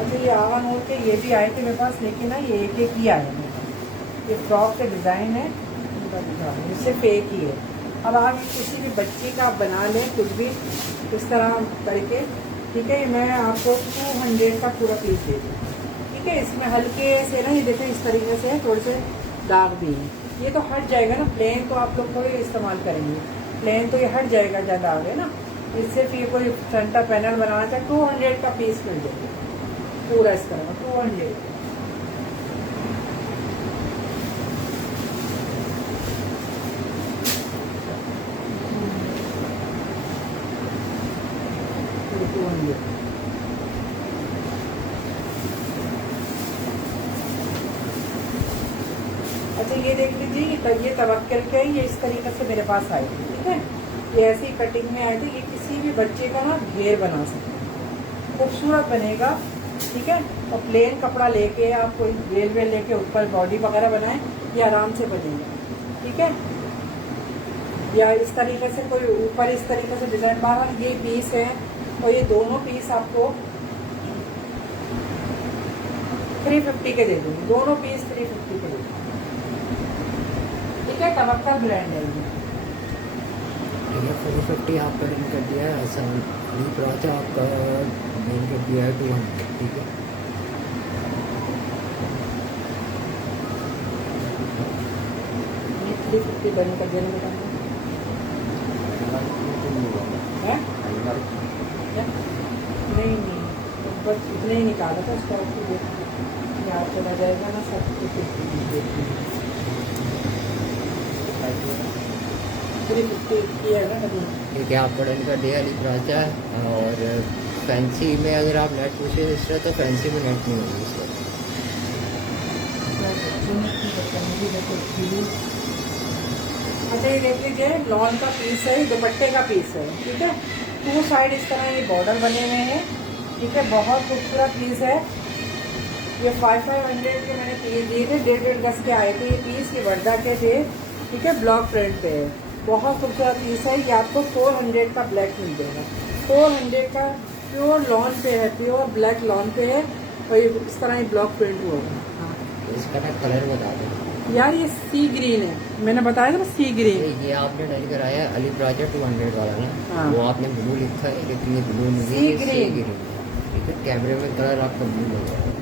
अच्छा ये आवन हो के ये भी आए थे मेरे पास, लेकिन ना ये एक ही आए मेरे पास। ये फ्रॉक के डिज़ाइन है, ये सिर्फ एक ही है। अब आप किसी भी बच्ची का आप बना लें कुछ भी इस तरह करके, ठीक है। मैं आपको 200 का पूरा पीस दे दूँ, ठीक है। इसमें हल्के से ना ये देखो इस तरीके से थोड़े से दाग भी हैं, ये तो हट जाएगा ना। प्लेन तो आप लोग कोई इस्तेमाल करेंगे, प्लेन तो ये हट जाएगा जब दाग है ना। इससे फिर कोई फ्रंट पैनल बनाना चाहे 200 का पीस मिल जाएगा पूरा इस तरह 200। अच्छा ये देख लीजिए, ये तवक्कल के ये इस तरीके से मेरे पास आए थे, ठीक है। ये ऐसी कटिंग में आए थे। ये किसी भी बच्चे का ना घेर बना सकते हैं, खूबसूरत बनेगा, ठीक है। और प्लेन कपड़ा लेके आप कोई वेल वेल लेके ऊपर बॉडी वगैरह बनाएं, ये आराम से बनेगा, ठीक है। या इस तरीके से कोई ऊपर इस तरीके से डिजाइन। बाहर ये पीस है, और ये दोनों पीस आपको 350 के दे दूँगी, दोनों पीस 350 के दे दूँगी, ठीक है। तवक्कल ब्रांड है ये। 450 आपका डन कर दिया है। ऐसा प्राचा आपका डन कर दिया है 200, ठीक है। ये 350 डन कर देना बेटा है? नहीं बस इतने ही निकाला था स्टॉक, याद चला जाएगा ना सब कुछ। 350 की है ना अभी, ठीक है। आपका डन कर दिया अली प्राचा। और फैंसी में अगर आप नेट पूछे इस तरह, तो फैंसी में नेट नहीं होगी इस वक्त। अच्छा ये देख लीजिए, लॉन का पीस है, दुपट्टे का पीस है, ठीक है। 2 साइड इस तरह ये बॉर्डर बने हुए हैं, ठीक है। बहुत खूबसूरत पीस है। ये 500 के मैंने पीस दिए थे, 1.5 गज के आए थे ये पीस, ये वर्धा के थे, ठीक है। ब्लॉक प्रिंट पे है, बहुत खूबसूरत पीस है। ये आपको 400 का ब्लैक मिल जाएगा, 400 का प्योर लॉन पे है, प्योर ब्लैक लॉन पे है, और ये इस तरह ये ब्लॉक प्रिंट होगा। हाँ इसका ना कलर बता दें यार, ये सी ग्रीन है, मैंने बताया था ना सी ग्रीन। ये आपने डन कराया अली प्राचा 200 वाला ना। हाँ। वो आपने ब्लू लिखा है, लेकिन ये ब्लू नहीं है, सी ये ग्रीन। ग्रीन है, ठीक है। कैमरे में कलर आपका ब्लू लग रहा है।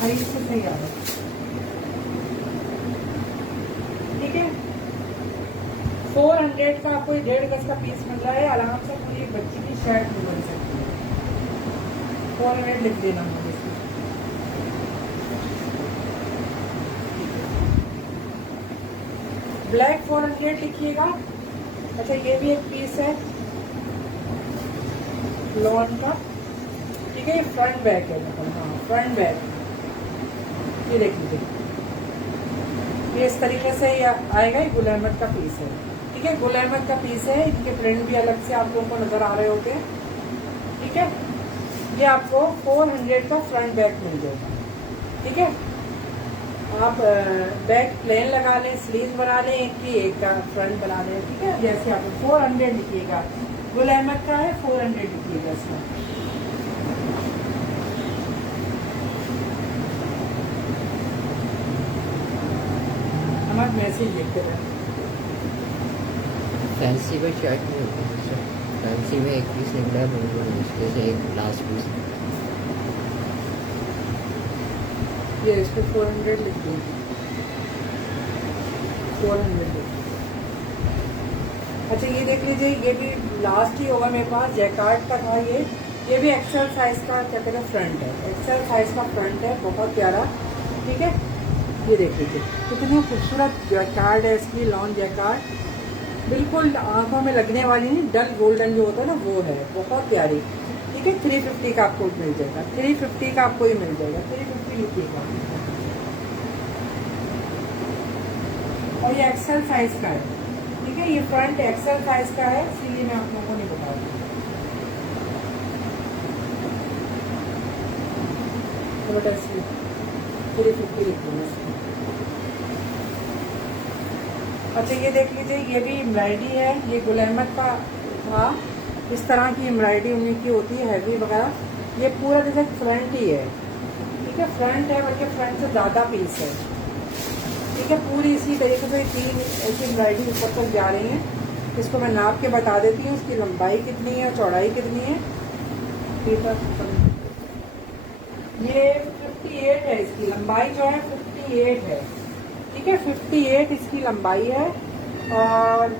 हाँ इसको सही आ रहा है, ठीक है। 400 का आपको 1.5 गज का पीस मिल रहा है, आराम से पूरी बच्ची की शर्ट भी बन सकती है। 400 लिख देना मुझे इसमें। ब्लैक 400 लिखिएगा। अच्छा ये भी एक पीस है लॉन का, ठीक है। ये फ्रंट बैक है, हाँ फ्रंट बैक, ये देख लीजिए, ये इस तरीके से ये आएगा। ये गुल अहमद का पीस है, ठीक है। गुल अहमद का पीस है, इनके प्रिंट भी अलग से आप लोगों को नजर आ रहे होते हैं, ठीक है। ये आपको 400 का फ्रंट बैक मिल जाएगा, ठीक है। आप बैक प्लेन लगा लें, स्लीव बना लें, एक की एक का फ्रंट बना लें, ठीक है। जैसे आप 400 लिखिएगा, गुल अहमद का है, 400 लिखिएगा इसमें। हमारे मैसेज लिखते रहे। फैंसी में शर्ट नहीं होती है सर, फैंसी में एक पीस निकला है मुश्किल से एक लास्ट पीस। ये इस पर 400 लिख दूँ, 400। अच्छा ये देख लीजिए, ये भी लास्ट ही होगा मेरे पास, जैकार्ड का था ये भी एक्सेल साइज का क्या कहते हैं फ्रंट है, एक्सेल साइज का फ्रंट है, बहुत प्यारा, ठीक है। ये देख लीजिए कितनी खूबसूरत जैकार्ड है इसकी, लॉन्ग जैकार्ड, बिल्कुल आंखों में लगने वाली नहीं, डल गोल्डन जो होता है ना वो है, बहुत प्यारी, ठीक है। 350 का आपको मिल जाएगा, 350 का आपको ही मिल जाएगा, 350 लिखिएगा। और ये एक्सेल साइज का है, ठीक है। ये फ्रंट एक्सेल साइज का है, इसीलिए मैं आप लोगों को नहीं बता रही। 350 लिख दूँगा। अच्छा ये देख लीजिए, ये भी एम्ब्रॉयडरी है, ये गुल अहमद का था, इस तरह की एम्ब्रॉयडरी उन्हीं की होती है, हैवी वगैरह। ये पूरा जैसे फ्रंट ही है, ठीक है, फ्रंट है, बल्कि फ्रंट से ज़्यादा पीस है, ठीक है। पूरी इसी तरीके से 3 ऐसी एम्ब्रॉयडरी ऊपर तक जा रही हैं। इसको मैं नाप के बता देती हूँ, इसकी लंबाई कितनी है और चौड़ाई कितनी है। ये 58 है, इसकी लंबाई जो है 58 है, ठीक है। 58 इसकी लंबाई है और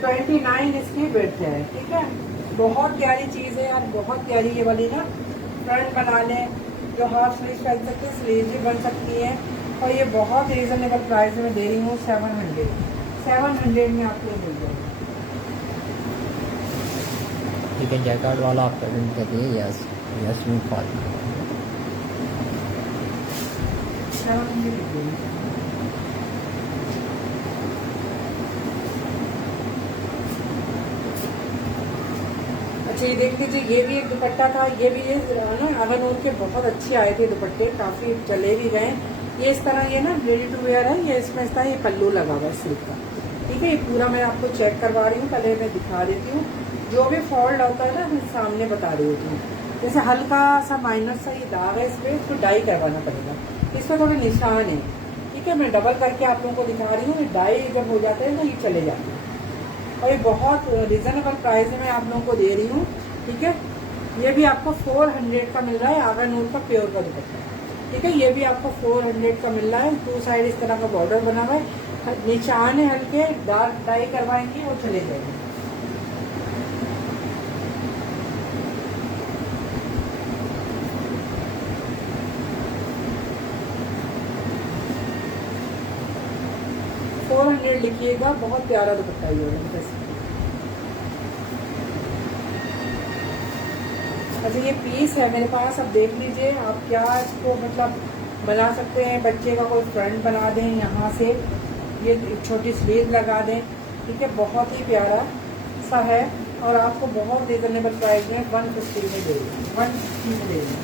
29 इसकी विड्थ है, ठीक है। बहुत प्यारी चीज़ है यार, बहुत प्यारी ये वाली ना। फ्रंट बना लें, जो हाफ स्लीव पहन सकते हैं, स्लीव भी बन सकती है। और ये बहुत रीजनेबल प्राइस में दे रही हूँ, 700 में आपको मिल जाएगा, ठीक है। जैकार्ड वाला आप पेमेंट करिए, यस यस में फॉल 700। अच्छा ये देख लीजिए, ये भी एक दुपट्टा था, ये भी ये ना अगनूर के बहुत अच्छे आए थे दुपट्टे, काफ़ी चले भी गए। ये इस तरह ये ना रेडी टू वेयर है, ये इसमें इस तरह ये पल्लू लगा हुआ है सिल्क का, ठीक है। ये पूरा मैं आपको चेक करवा रही हूँ, पहले मैं दिखा देती हूँ। जो भी फॉल्ट होता है ना मैं सामने बता रही होती हूँ। जैसे हल्का सा माइनर सा ये दाग है, इस पर इसको डाई करवाना पड़ेगा, इस पर थोड़े निशान है, ठीक है। मैं डबल करके आप लोगों को दिखा रही हूँ, डाई जब हो जाते हैं तो ये चले जाते हैं। और ये बहुत रिजनेबल प्राइस में मैं आप लोगों को दे रही हूँ, ठीक है। ये भी आपको 400 का मिल रहा है, आगा नूर का प्योर का दुपट्टा, ठीक है। ये भी आपको 400 का मिल रहा है। 2 साइड इस तरह का बॉर्डर बना हुआ है, निशान है हल्के, डार्क डाई करवाएंगे वो चले जाएंगे। लिखिएगा, बहुत प्यारा दुपट्टा ये वाला। अच्छा ये पीस है मेरे पास, अब देख लीजिए आप क्या इसको मतलब बना सकते हैं। बच्चे का कोई फ्रंट बना दें, यहाँ से ये छोटी स्लीव लगा दें, ठीक है। बहुत ही प्यारा सा है और आपको बहुत रिजनेबल प्राइस में 150 में दे दें, 150 में दे दें।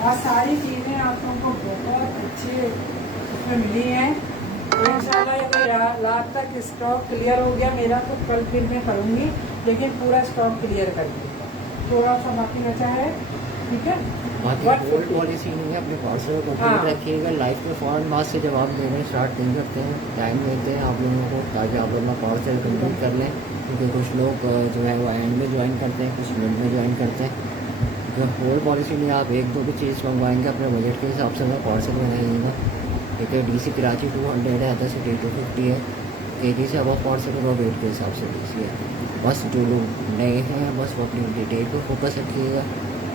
और सारी चीज़ें आप लोगों को बहुत अच्छे उसमें मिली हैं। इंशाल्लाह अगर रात तक स्टॉक क्लियर हो गया मेरा तो कल फिर मैं करूँगी, लेकिन पूरा स्टॉक क्लियर कर दूँगा, थोड़ा सा बाकी बचा है, ठीक है। बाकी कोई पॉलिसी नहीं है, अपने पार्सल को कंप्लीट रखिएगा। लाइफ में फ़ौरन बात से जवाब देने स्टार्ट नहीं करते हैं, टाइम देते हैं आप लोगों को ताकि आप लोग अपना पार्सल कंप्लीट कर लें। क्योंकि कुछ लोग जो है वो एंड में ज्वाइन करते हैं, कुछ मिड में ज्वाइन करते हैं। तो होल पॉलिसी में आप एक दो भी चीज़ मंगवाएंगे अपने बजट के हिसाब से मैं पार्सल बनाइएगा, ठीक है। DC कराची 200 है, अदर सिटी 250 है। KG से अब पार्सल होगा वेट के हिसाब से DC है। बस जो लोग नए हैं बस वो अपनी डिटेल पर फोकस रखिएगा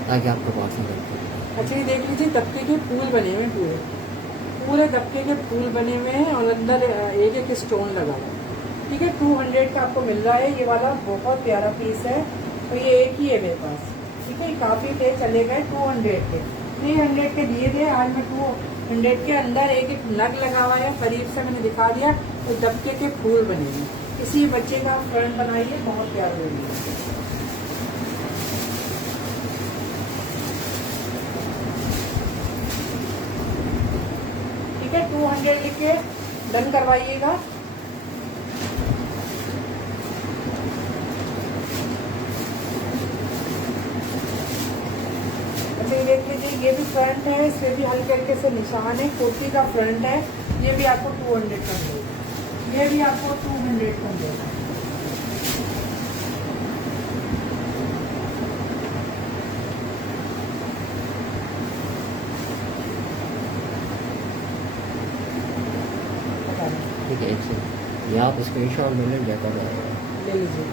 ताकि आपको पार्सल करते हैं। अच्छा ये देख लीजिए, दबके के फूल बने हुए हैं, पूरे दबके के फूल बने हुए हैं और अंदर एक एक स्टोन लगा हुआ है, ठीक है। 200 का आपको मिल रहा है ये वाला, बहुत प्यारा पीस है। तो ये एक ही है मेरे पास, ठीक है। काफ़ी थे चले गए, 200 के 300 के दिए थे, आज मैं 200 के अंदर एक एक नग लगा हुआ है, करीब से मैंने दिखा दिया। तो दबके के फूल बने हुए, इसी बच्चे का फ्रंट बनाइए, बहुत प्यारा लगेगा। 200 लिख के डन करवाइएगा। अच्छा, ये देख लीजिए, ये भी फ्रंट है, इसमें भी हल्के हल्के से निशान है, कुर्ती का फ्रंट है। ये भी आपको 200 का मिलेगा, ये भी आपको 200 का मिलेगा। ठीक है, एक सेकंड, ये आप स्क्रीनशॉट ले लें, जैसा रहेगा ले लीजिए।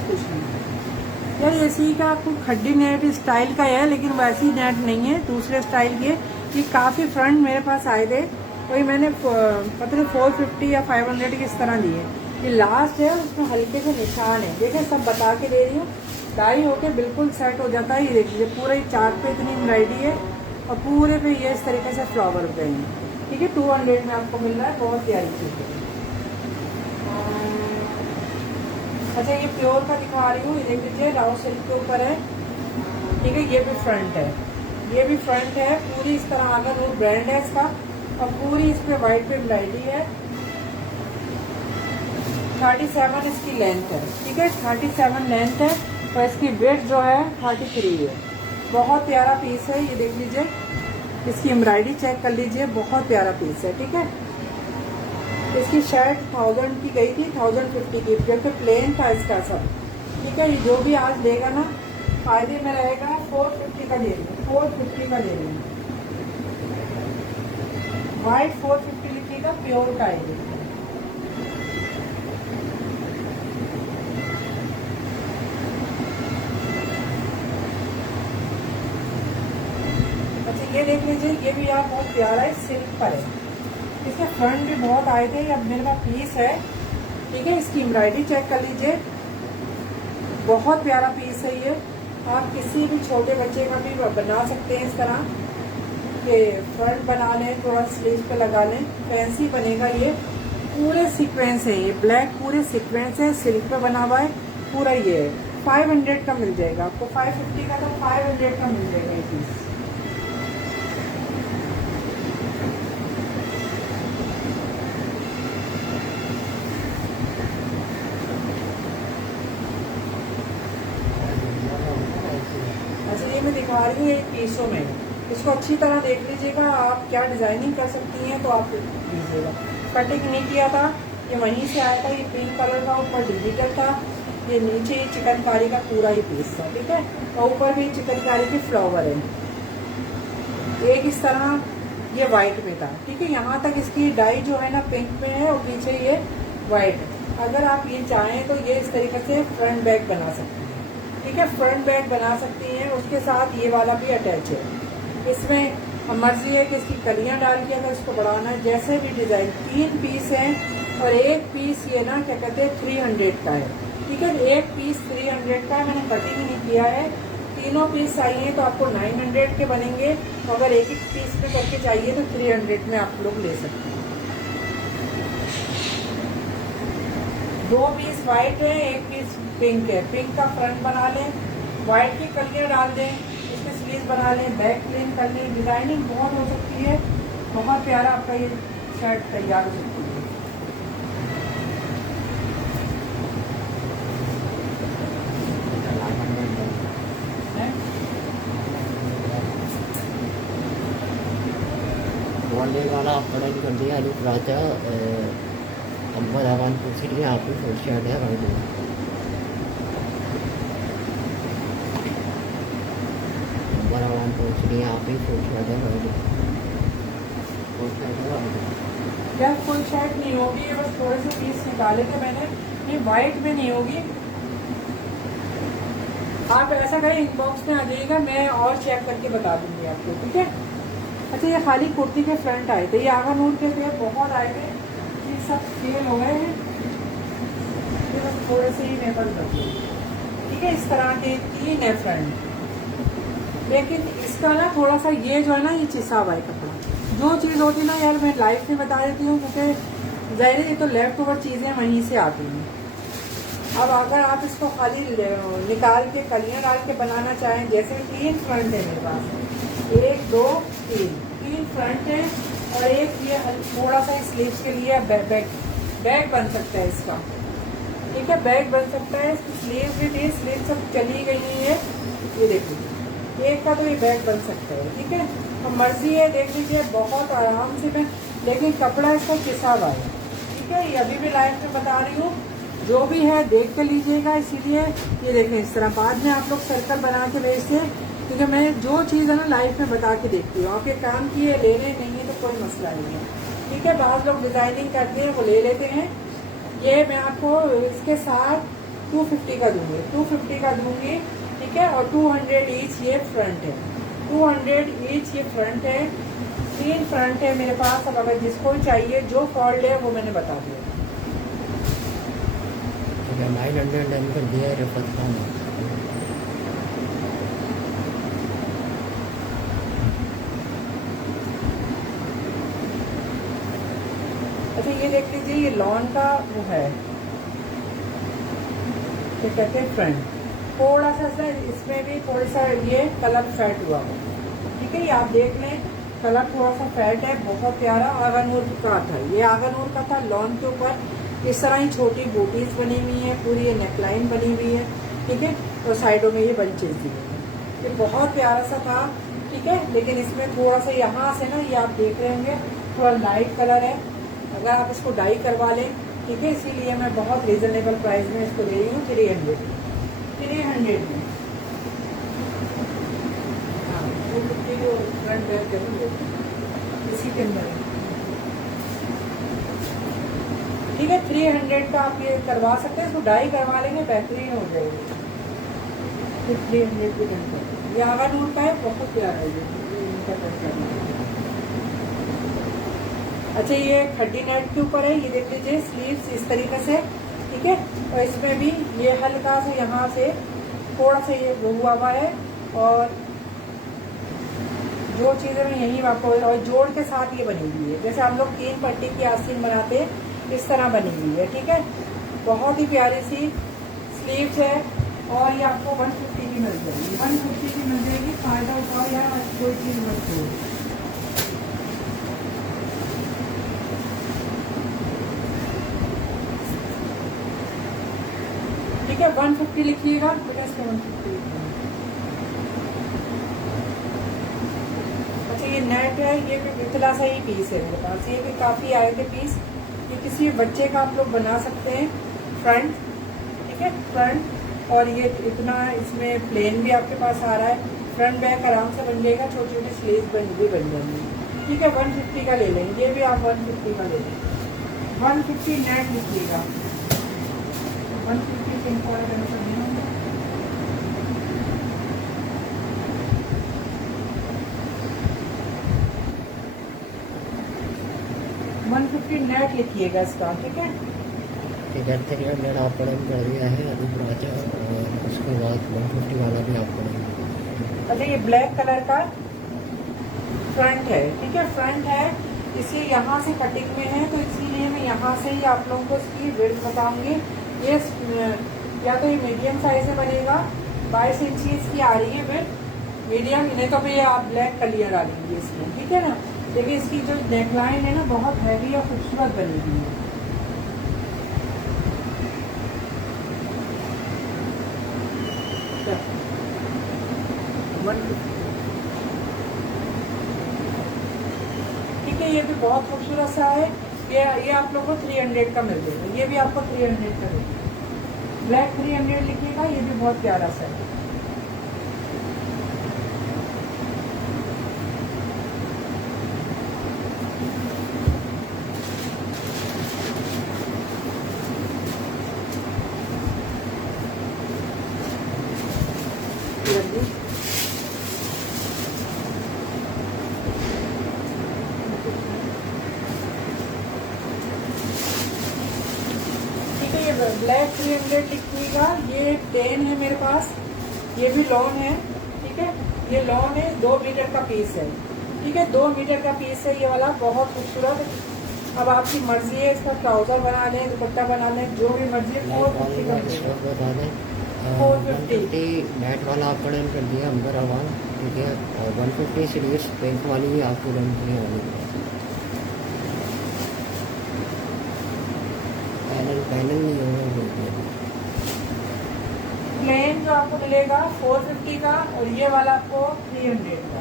कुछ नहीं यार, इसी का आपको खड्डी नेट स्टाइल का है, लेकिन वैसी नेट नहीं है, दूसरे स्टाइल के। ये काफी फ्रंट मेरे पास आए थे, वही मैंने पता नहीं 450 या 500 की इस तरह दिए। ये लास्ट है, उसमें हल्के से निशान है, देखिए सब बता के दे रही हूँ। डाई होके बिल्कुल सेट हो जाता है। ये देख लीजिए, पूरा ही चार्ट पे इतनी एम्ब्रॉयडरी है और पूरे पे ये इस तरीके से फ्लावर पे हैं। ठीक है, 200 में आपको मिल रहा है, बहुत प्यारी चीज है। अच्छा, ये प्योर का दिखा रही हूँ, ये देख लीजिए, राउ सिल्क के ऊपर है। ठीक है, ये भी फ्रंट है, ये भी फ्रंट है, पूरी इस तरह आगे नूर ब्रांड है इसका, और पूरी इस पे व्हाइट पे एम्ब्रॉयडरी है। 37 इसकी लेंथ है। ठीक है, 37 लेंथ है, और इसकी वेट जो है 33 है। बहुत प्यारा पीस है, ये देख लीजिए, इसकी एम्ब्रॉयडरी चेक कर लीजिए, बहुत प्यारा पीस है। ठीक है, इसकी शर्ट 1000 की गई थी, 1050 की, क्योंकि प्लेन था इसका सब। ठीक है, ये जो भी आज देगा ना फायदे में रहेगा। 450 का ले लेंगे, 450 का ले लेंगे। व्हाइट 450 लिखिएगा, प्योर का है। अच्छा, ये देख लीजिए, ये भी आप बहुत प्यारा है, सिल्क पर है। इसके फ्रंट भी बहुत आए थे, अब मेरे पास पीस है। ठीक है, इसकी एम्ब्रॉयडरी चेक कर लीजिए, बहुत प्यारा पीस है ये। आप किसी भी छोटे बच्चे का भी बना सकते हैं इस तरह के, फ्रंट बना लें, थोड़ा स्लीव पे लगा लें, फैंसी बनेगा। ये पूरे सीक्वेंस है, ये ब्लैक पूरे सीक्वेंस है, सिल्क पे बना हुआ है पूरा। ये 500 का मिल जाएगा आपको, 550 का तो 500 का मिल जाएगा ये पीस। मैं दिखा रही हूँ एक पीसों में, इसको अच्छी तरह देख लीजिएगा। आप क्या डिजाइनिंग कर सकती हैं तो आप लीजिएगा। कटिंग नहीं किया था, ये वहीं से आया था। ये पिंक कलर का, ऊपर डिजिटल था, ये नीचे ही चिकनकारी का पूरा ही पीस था। ठीक है, और ऊपर भी चिकनकारी के फ्लावर है। एक इस तरह ये व्हाइट में था। ठीक है, यहाँ तक इसकी डाई जो है ना पिंक में है, और पीछे ये व्हाइट है। अगर आप ये चाहें तो ये इस तरीके से फ्रंट बैग बना सकते हैं। ठीक है, फ्रंट बैग बना सकती हैं, उसके साथ ये वाला भी अटैच है। इसमें मर्जी है कि इसकी कलियां डाल के अगर इसको बढ़ाना है, जैसे भी डिजाइन। 3 पीस हैं और एक पीस ये ना क्या कहते हैं 300 का है। ठीक है, एक पीस 300 का है, मैंने कटिंग नहीं किया है। तीनों पीस चाहिए तो आपको 900 के बनेंगे, तो अगर एक एक पीस में करके चाहिए तो 300 में आप लोग ले सकते हैं। 2 पीस व्हाइट है, एक पीस पिंक है। पिंक का फ्रंट बना लें, व्हाइट की कलियां डाल दें, इसके स्लीव बना लें, बैक प्लेन कर लें, डिजाइनिंग बहुत हो सकती है। बहुत प्यारा आपका ये शर्ट तैयार हो सकती है। वाला आपका कर दिया, आलू पराठा अम्बर आवान पूछ रही है, आप भी फुल शर्ट है भाई। अम्बर आवान पूछ रही है, आप भी फुल शर्ट है भाई। क्या फुल शर्ट नहीं होगी, ये बस थोड़े से पीस निकाले थे मैंने, ये व्हाइट में नहीं होगी। आप ऐसा करें, इनबॉक्स में आ जाइएगा, मैं और चेक करके बता दूंगी आपको। ठीक है, अच्छा, ये खाली कुर्ती के फ्रंट आए थे, ये आगा नूर के थे, बहुत आए थे, ये सब फेल हो गए हैं। ये बस थोड़े से ही मेपल रखे। ठीक है, इस तरह के 3 है फ्रंट, लेकिन इसका ना थोड़ा सा ये जो है ना, ये चिसा हुआ है कपड़ा। जो चीज़ होती है ना यार, मैं लाइफ में बता देती हूँ, क्योंकि ज़ाहिर है ये तो लेफ्ट ओवर चीज़ें वहीं से आती हैं। अब अगर आप इसको खाली निकाल के कलियां डाल के बनाना चाहें, जैसे 3 फ्रंट है मेरे पास, 1 2 3 फ्रंट है और एक ये थोड़ा सा स्लीव्स के लिए बैग बन सकता है इसका, ठीक है, बैग बन सकता है। स्लीव भी थी, स्लीव सब चली गई है, ये देखिए एक का तो ये बैग बन सकता है, ठीक है। तो मर्जी है, देख लीजिए बहुत आराम से मैं, लेकिन कपड़ा इसका पिसा हुआ है, ठीक है। ये अभी भी लाइव में बता रही हूँ, जो भी है देख के लीजिएगा। इसीलिए ये देखें इस तरह, बाद में आप लोग सर्कल बना के भेजते हैं, क्योंकि मैं जो चीज़ है ना लाइव में बता के देखती हूँ। आपके काम की है, लेने नहीं है तो कोई मसला नहीं है, ठीक है। बाद लोग डिजाइनिंग करते हैं वो ले लेते हैं। ये मैं आपको इसके साथ 250 का दूंगी, 250 का दूंगी, ठीक है। और 200 ईच ये फ्रंट है, 200 ईच ये फ्रंट है। 3 फ्रंट है मेरे पास। अब अगर जिसको चाहिए, जो फॉल्ट है वो मैंने बता दिया। 910 कर दिया रफत खान। अच्छा ये देख लीजिए, ये लॉन का वो है, क्या कहते हैं, फ्रंट। थोड़ा सा इसमें भी थोड़ा सा ये कलर फैट हुआ है, ठीक है। ये आप देख लें, कलर थोड़ा सा फैट है, बहुत प्यारा आगानूर का था। ये आगानूर का था। लॉन के ऊपर इस तरह ही छोटी बूटीज बनी हुई है, पूरी ये नेकलाइन बनी हुई है, ठीक है। और साइडों में ये बंचेज दी है, ये बहुत प्यारा सा था, ठीक है। लेकिन इसमें थोड़ा सा यहाँ से ना, ये आप देख रहे होंगे थोड़ा लाइट कलर है। अगर आप इसको डाई करवा लें, ठीक है, इसीलिए मैं बहुत रीजनेबल प्राइस में इसको दे रही हूँ, 300 में। हाँ, 250 को फ्रंट बैक करूँगे इसी के अंदर, ठीक है। 300 का आप ये करवा सकते हैं, इसको डाई करवा लेंगे, बेहतरीन हो जाएगी। फिर 300 की घंटे ये आगानूर का है, बहुत प्यारा है ये, इनका कट करना है। अच्छा ये 30 नेट के ऊपर है, ये देख लीजिए स्लीव्स इस तरीके से, ठीक है। और इसमें भी ये हल्का से यहाँ से थोड़ा सा ये हुआ हुआ है, और जो चीज़ें मैं यही आपको, और जोड़ के साथ ये बनी हुई है, जैसे हम लोग 3 पट्टी की आस्तीन बनाते हैं, इस तरह बनी हुई है, ठीक है। बहुत ही प्यारी सी स्लीव्स है, और ये आपको 150 की मिल जाएगी, 150 की मिल जाएगी। फायदा उठाओ यार, कोई चीज़ मत छोड़ो। ठीक है, 150 लिखिएगा, बेटा इसको 150 लिखिएगा। अच्छा ये नेट है, ये भी इतना सा ही पीस है मेरे पास, ये भी काफ़ी आए थे पीस। ये किसी बच्चे का आप लोग बना सकते हैं फ्रंट, ठीक है, फ्रंट। और ये इतना इसमें प्लेन भी आपके पास आ रहा है, फ्रंट बैक आराम से बन जाएगा, छोटी छोटी स्लीव भी बन जाएंगी, ठीक है। 150 का ले लेंगे, ये भी आप 150 का ले लेंगे। 150 नेट लिखिएगा, 150 सिंपल है। 150 नेट लिखिएगा इसका, ठीक है। ठीक है, 300 आप पढ़ेंगे कर दिया है अभी ब्राचा, और उसके बाद 150 वाला भी आप पढ़ेंगे। अच्छा ये ब्लैक कलर का फ्रंट है, ठीक है, फ्रंट है। इसे यहाँ से कटिंग में है, तो इसीलिए मैं यहाँ से ही आप लोगों को इसकी विड्थ बताऊंगी। ये या तो ये मीडियम साइज में बनेगा, 22 इंची इसकी आ रही है विड्थ, मीडियम, नहीं तो भी आप ब्लैक कलियर डालेंगे इसमें, ठीक है ना। देखिए इसकी जो नेकलाइन है ना, बहुत हैवी और खूबसूरत बनी हुई है। ठीक है, ये भी बहुत खूबसूरत सा है। ये आप लोग को 300 का मिल जाएगा, ये भी आपको 300 का मिलेगा। ब्लैक 300 लिखिएगा, ये भी बहुत प्यारा सा है। ब्लैक 300 लिखिएगा। ये 10 है मेरे पास, ये भी लॉन है, ठीक है। ये लॉन है, 2 मीटर का पीस है, ठीक है, 2 मीटर का पीस है ये वाला, बहुत खूबसूरत। अब आपकी मर्जी है, इसका ट्राउजर बना लें, दुपट्टा बना लें, जो भी मर्जी है। 450 का मिलेगा। बता दें 450 नेट वाला आपका डन कर दिया अंदर आवाज, ठीक है। और 150 सीरीज पिंक वाली भी आपको डन करनी होगी। पैनल नहीं होगा, प्लेन जो आपको मिलेगा 450 का, और ये वाला आपको 300 का,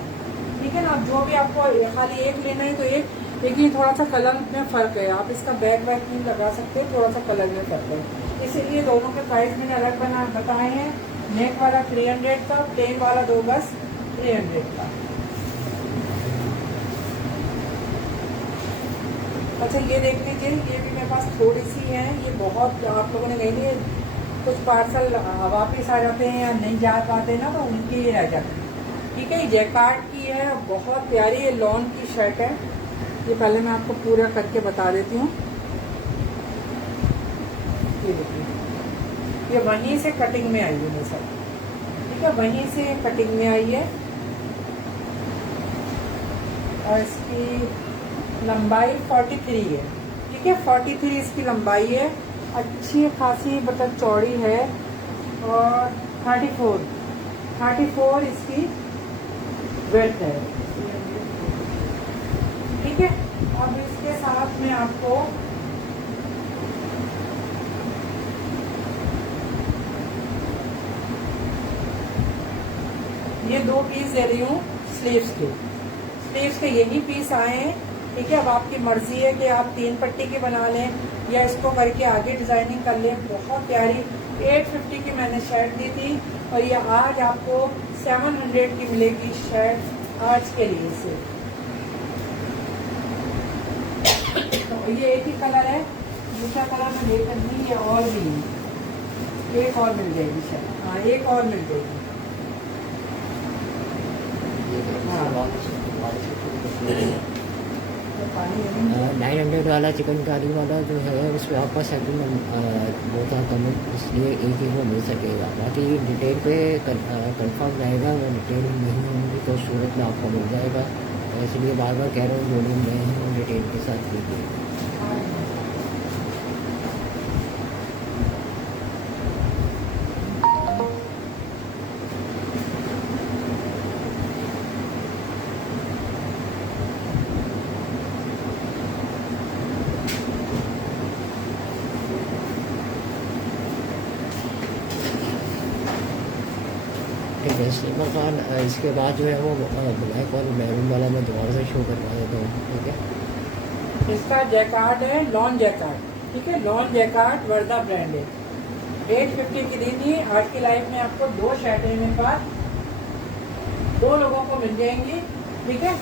ठीक है ना। जो भी आपको खाली एक लेना है तो एक, लेकिन थोड़ा सा कलर में फर्क है, आप इसका बैक नहीं लगा सकते, थोड़ा सा कलर में फर्क है, इसीलिए दोनों के प्राइस मैंने अलग बताए हैं। नेक वाला 300 का, प्लेन वाला 2 गज 300 का। अच्छा ये देख लीजिए, ये भी मेरे पास थोड़ी सी है, ये बहुत आप लोगों ने नहीं लिए, कुछ पार्सल वापस आ जाते हैं या नहीं जा पाते ना, तो उनके ये रह जाते हैं, ठीक है। ये जैकार्ड की है, बहुत प्यारी, ये लॉन की शर्ट है। ये पहले मैं आपको पूरा करके बता देती हूँ। ये देखिए, ये वहीं से कटिंग में आई है मेरे साथ, ठीक है, वहीं से कटिंग में आई है। और इसकी लंबाई 43 है, ठीक है, 43 इसकी लंबाई है, अच्छी खासी मतलब चौड़ी है। और 34 इसकी वेट है, ठीक है। अब इसके साथ में आपको ये 2 पीस दे रही हूँ स्लीव्स के यही पीस आए हैं, ठीक है। अब आपकी मर्जी है कि आप 3 पट्टी की बना लें या इसको करके आगे डिजाइनिंग कर लें। बहुत प्यारी 850 की मैंने शर्ट दी थी, और ये आज आपको 700 की मिलेगी शर्ट आज के लिए से। तो ये एक ही कलर है, दूसरा कलर मैं लेकर नहीं, ये और भी एक और मिल जाएगी शर्ट, हाँ एक और मिल जाएगी। हाँ 900 वाला चिकनकारी वाला जो है उस पर आपका सेकंड बहुत कम, इसलिए एक ही वो मिल सकेगा। बाकी डिटेल पे कंफर्म रहेगा, अगर डिटेल नहीं होंगी तो सूरत में आपको मिल जाएगा। इसलिए बार बार कह रहा हूँ, वॉल्यूम में है डिटेल के साथ लीजिए। ठीक है, स्लीपर खान इसके बाद जो है वो ब्लैक और मैरून वाला मैं दोबारा से शो करवा देता हूँ, ठीक है। इसका जैकार्ड है, लॉन जैकार्ड, ठीक है, लॉन जैकार्ड वर्दा ब्रांड है। 850 की दी थी। आज की लाइफ में आपको 2 शर्टें मेरे पास 2 लोगों को मिल जाएंगी, ठीक है।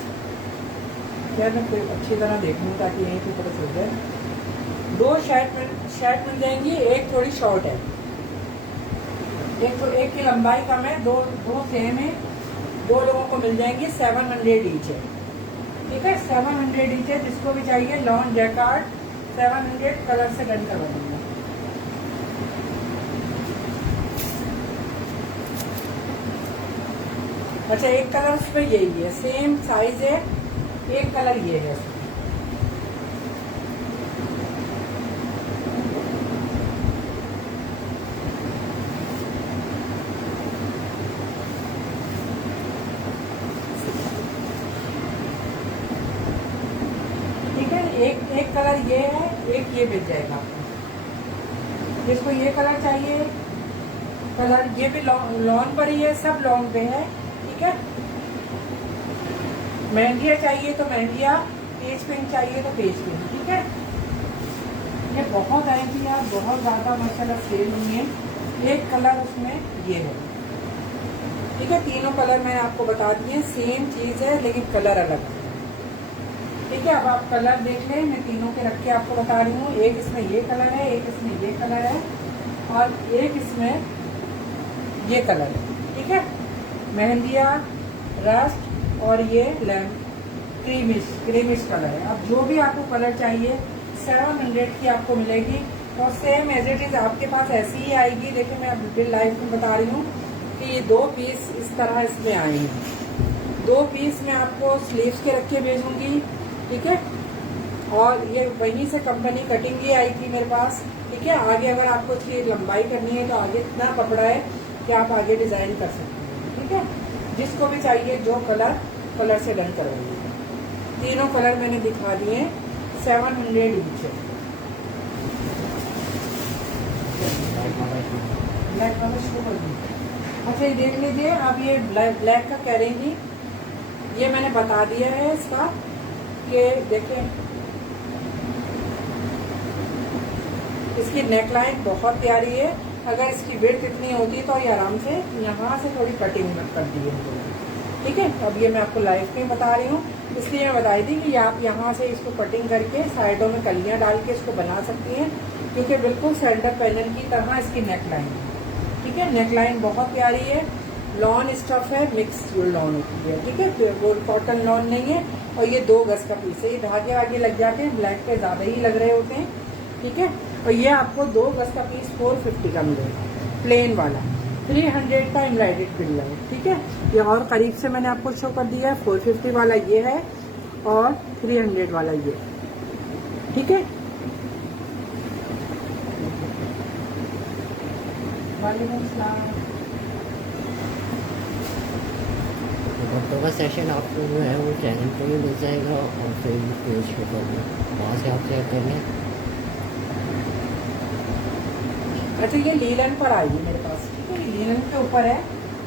यार मैं कोई अच्छी तरह देख लूँ ताकि यहीं की पता चल जाए। 2 शर्ट मिल जाएंगी, एक थोड़ी शॉर्ट है, एक की लंबाई कम है, दो सेम है, 2 लोगों को मिल जाएंगी। 700 ईच है, ठीक है, 700 ईच है। जिसको भी चाहिए लॉन जैकार्ड 700 कलर से डन करवा दूंगा। अच्छा एक कलर उस पर यही है, सेम साइज है, एक कलर ये है। एक कलर ये है, एक ये मिल जाएगा आपको। जिसको ये कलर चाहिए, कलर ये भी लॉन पर ही है, सब लॉन पे है, ठीक है। मेहंदिया चाहिए तो मेहंदिया, पेज पिंक चाहिए तो पेज पिंक, ठीक है। ये बहुत आई थी यार, बहुत ज्यादा माशाल्लाह सेल हुई है। एक कलर उसमें ये है, ठीक है। तीनों कलर मैंने आपको बता दिए, सेम चीज है लेकिन कलर अलग है, ठीक है। अब आप कलर देख लें, मैं तीनों के रख के आपको बता रही हूँ। एक इसमें ये कलर है, एक इसमें ये कलर है, और एक इसमें ये कलर है, ठीक है। मेहंदिया, रस्ट और ये क्रीमिश कलर है। अब जो भी आपको कलर चाहिए 700 की आपको मिलेगी, और सेम एज इट इज आपके पास ऐसी ही आएगी। देखिए मैं अब लाइव में बता रही हूँ कि ये 2 पीस इस तरह इसमें आए हैं। 2 पीस मैं आपको स्लीव्स के रख के भेजूंगी, ठीक है। और ये वहीं से कंपनी कटिंग ही आई थी मेरे पास, ठीक है। आगे अगर आपको इसकी लंबाई करनी है तो आगे इतना कपड़ा है कि आप आगे डिजाइन कर सकते हैं, ठीक है। जिसको भी चाहिए जो कलर से डन करवाइए। तीनों कलर मैंने दिखा दिए, 700 ईच है। ब्लैक वाला शुरू कर दीजिए। अच्छा ये देख लीजिए, अब ये ब्लैक का कह रही थी, ये मैंने बता दिया है इसका कि देखें इसकी नेकलाइन बहुत प्यारी है। अगर इसकी विड्थ इतनी होती तो ये आराम से यहाँ से थोड़ी कटिंग कर दी है, ठीक है। अब ये मैं आपको लाइव में बता रही हूँ, इसलिए मैं बताई थी कि आप यहाँ से इसको कटिंग करके साइडों में कलियाँ डाल के इसको बना सकती हैं, क्योंकि बिल्कुल सेंटर पैनल की तरह इसकी नेकलाइन है, ठीक है। नेकलाइन बहुत प्यारी है, लॉन स्टफ है, मिक्स लॉन होती है, ठीक है। वो कॉटन लॉन नहीं है। और ये 2 गज का पीस है, ये धागे आगे लग जाते हैं, ब्लैक के ज्यादा ही लग रहे होते हैं, ठीक है। और ये आपको 2 गज का पीस 450 का मिलेगा, प्लेन वाला। 300 का एम्ब्रॉयडर्ड बिल्ला है, ठीक है। ये और करीब से मैंने आपको शो कर दिया है। 450 वाला ये है और 300 वाला ये, ठीक है। वालेकुम सलाम। दुपट्टों का सेशन आपको जो है वो चैनल पे भी मिल जाएगा और फेसबुक पेज के ऊपर भी, वहाँ से आप चेक कर लें। अच्छा ये लीलन पर आई है मेरे पास, ठीक है। लीलन के ऊपर है,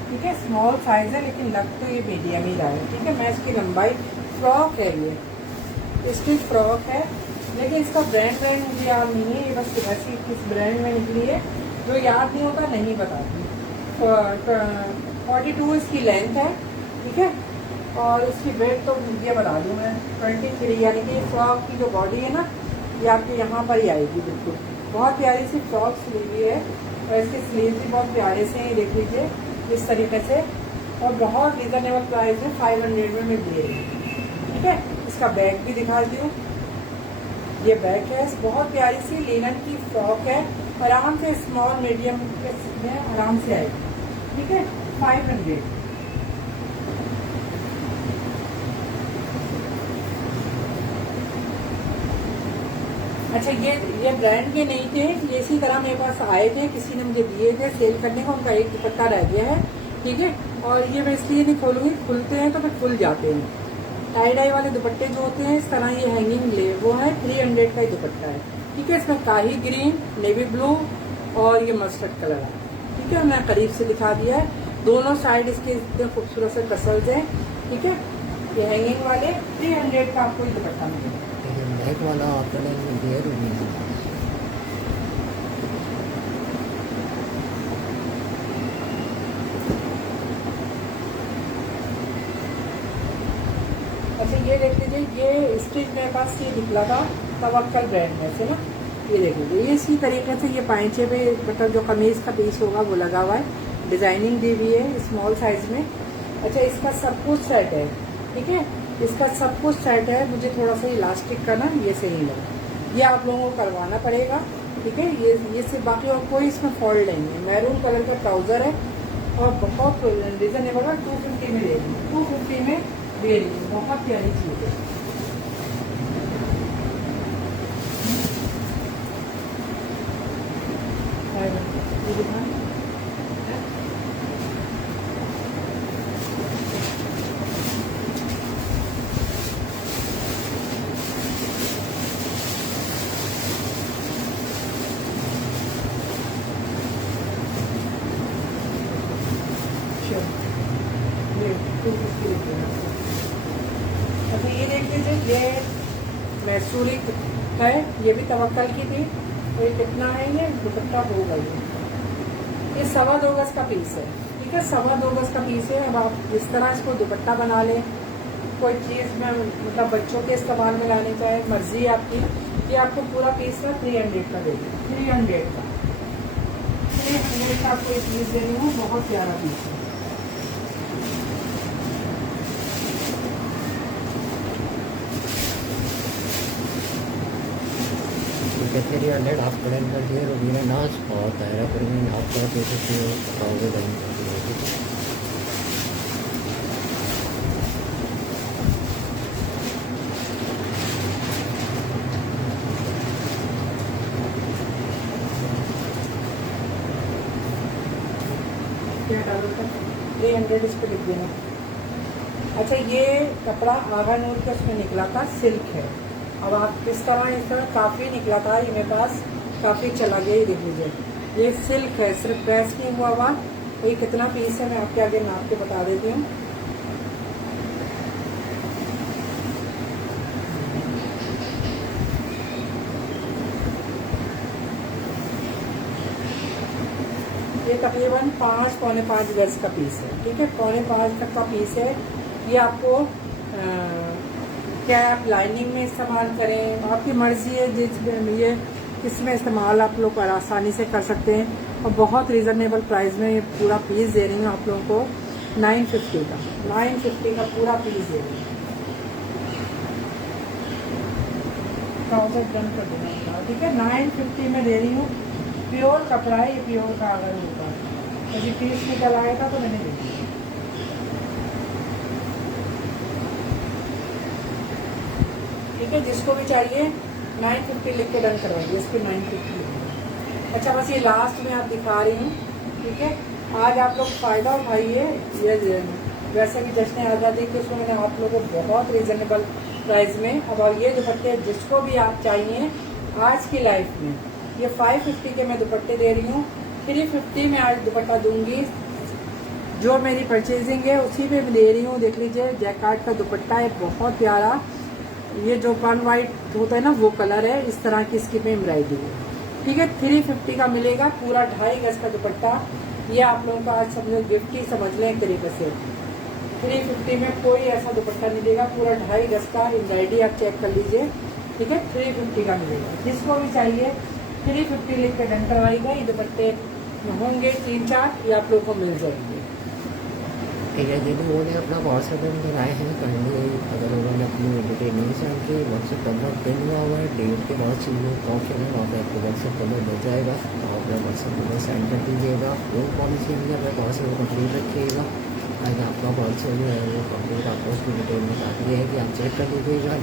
ठीक है। स्मॉल साइज है लेकिन लग तो ये मीडियम ही रहा है, ठीक है। मैं इसकी लंबाई फ्रॉक है, ये इसकी फ्रॉक है, लेकिन इसका ब्रांड मुझे याद नहीं है। ये बस ऐसी किस ब्रांड में निकली है, जो याद नहीं होता नहीं बताती। 42 इसकी लेंथ है, ठीक है। और इसकी वेट तो ये बता दूँ मैं 23, यानी कि फ्रॉक की जो बॉडी है ना, ये आपके यहाँ पर ही आएगी बिल्कुल। बहुत प्यारी सी फ्रॉक स्लीव है, और इसके स्लीव भी बहुत प्यारे से हैं, देख लीजिए इस तरीके से। और बहुत रिजनेबल प्राइस है, 500 में मैं दे रही हूँ, ठीक है। इसका बैग भी दिखा दी हूँ, ये बैग है, बहुत प्यारी सी लिनन की फ्रॉक है। आराम से स्मॉल मीडियम में आराम से आएगी, ठीक है। 500। अच्छा ये ब्रांड के नहीं थे, ये इसी तरह मेरे पास आए थे, किसी ने मुझे दिए थे सेल करने को, उनका एक दुपट्टा रह गया है, ठीक है। और ये मैं इसलिए नहीं खोलूंगी, खुलते हैं तो फिर खुल जाते हैं। टाई डाई वाले दुपट्टे जो होते हैं इस तरह, ये हैंगिंग ले वो है 300 का ही दुपट्टा है, ठीक है। इसमें काही ग्रीन, नेवी ब्लू और ये मस्टर्ड कलर है, ठीक है। मैं करीब से दिखा दिया है, दोनों साइड इसके इतने खूबसूरत से टसल्स हैं, ठीक है। ये हैंगिंग वाले 300 का आपको ये दुपट्टा मिलेगा। ब्लैक वाला आपका देर होगी। अच्छा ये देख लीजिए, ये स्टिच मेरे पास ये निकला था तवक्कल ब्रांड में से ना, ये देख लीजिए। ये इसी तरीके से ये पाइंचे पे मतलब जो कमीज का पीस होगा वो लगा हुआ है, डिजाइनिंग दी हुई है स्मॉल साइज में। अच्छा इसका सब कुछ सेट है, ठीक है। इसका सब कुछ सेट है। मुझे थोड़ा सा इलास्टिक का ना ये सही लगा, ये आप लोगों को करवाना पड़ेगा, ठीक है। ये सिर्फ, बाकी और कोई इसमें फॉल्ट नहीं है। मैरून कलर का ट्राउजर है और बहुत रिजनेबल है, 250 में दे रही है, 250 में दे रही है, बहुत प्यारी चीज है। ये दिखाएं। अच्छा ये देख लीजिए, ये मैसूरी है, ये भी तवक्कल की थी। ये कितना है, ये दुपट्टा होगा ये 2.25 गज का पीस है, ठीक है। 2.25 गज का पीस है। अब आप जिस तरह इसको दुपट्टा बना लें, कोई चीज़ में मतलब बच्चों के इस्तेमाल में लाने चाहे, मर्जी है आपकी। ये आपको पूरा पीस है 300 का देगी, 300 का आपको एक पीस दे रही हूँ, बहुत प्यारा पीस है। Ketika dia lihat apa yang terjadi, Robina nas, और तायरा करेंगे आपका कैसे से आओगे बनेगा। क्या डालो तो 300 इस पर लिख देना। अच्छा, ये कपड़ा आगा नूर के उसमें निकला था, सिल्क है। अब आप इस तरह काफ़ी निकला था, ये मेरे पास काफ़ी चला गया। ये देख लीजिए, ये सिल्क है, सिर्फ प्रेस नहीं हुआ हुआ। ये कितना पीस है मैं आपके आगे नाप के बता देती हूँ। ये तकरीबन 5 पौने 5 गज का पीस है, ठीक है, पौने 5 तक का पीस है। ये आपको क्या आप लाइनिंग में इस्तेमाल करें, आपकी मर्जी है। ये किसमें इस्तेमाल आप लोग आसानी से कर सकते हैं। और बहुत रीज़नेबल प्राइस में ये पूरा पीस दे रही हूँ आप लोगों को 950 का। 950 का पूरा पीस दे रही हूँ। ट्राउजर डन कर देना, ठीक है। 950 में दे रही हूँ। प्योर कपड़ा है ये, प्योर का अगर होगा तो पीस निकल आएगा तो मैंने दे दिया। ठीक है, जिसको भी चाहिए 950 लिख के डन करवाइए, इस पर 950। अच्छा, बस ये लास्ट में आप दिखा रही हूँ, ठीक है। आज आप लोग फ़ायदा उठाइए। ये वैसे भी जश्न आज़ादी के उसमें मैंने आप लोगों को बहुत रीज़नेबल प्राइस में। अब ये दुपट्टे जिसको भी आप चाहिए आज की लाइफ में, ये 550 के मैं दुपट्टे दे रही हूँ। 350 में आज दुपट्टा दूंगी। जो मेरी परचेजिंग है उसी में दे रही हूँ। देख लीजिए, जैकार्ड का दुपट्टा है, बहुत प्यारा। ये जो पन वाइट होता है ना, वो कलर है। इस तरह की इसकी में एम्ब्रॉयडरी है, ठीक है। 350 का मिलेगा, पूरा 2.5 गज का दुपट्टा। ये आप लोगों का आज समझो गिफ्ट ही समझ लें एक तरीके से। 350 में कोई ऐसा दुपट्टा नहीं देगा, पूरा 2.5 गज का एम्ब्रॉयडरी आप चेक कर लीजिए, ठीक है। 350 का मिलेगा, जिसको भी चाहिए 350 लिख के डन करवाएगा। ये दुपट्टे होंगे 3-4, ये आप लोग को मिल जाएंगे। ठीक है, जिन्होंने उन्होंने अपना व्हाट्सएप नंबर बनाए हैं पहले, अगर उन्होंने अपनी डिटेल नहीं सेंड की, व्हाट्सएप नंबर पिन हुआ हुआ है, डेट के बाद से वो ऑप्शन है, वहाँ पर आपको व्हाट्सएप नंबर मिल जाएगा। तो आप अपना व्हाट्सएप नंबर सेंड कर दीजिएगा। वो पॉलिसी अंदर है, वहाँ से वो कंप्लीट रखिएगा। अगर आपका व्हाट्सएप जो है वो कंप्लीट आपको उसकी डिटेल में काफ़ी है कि आप चेक कर लीजिएगा।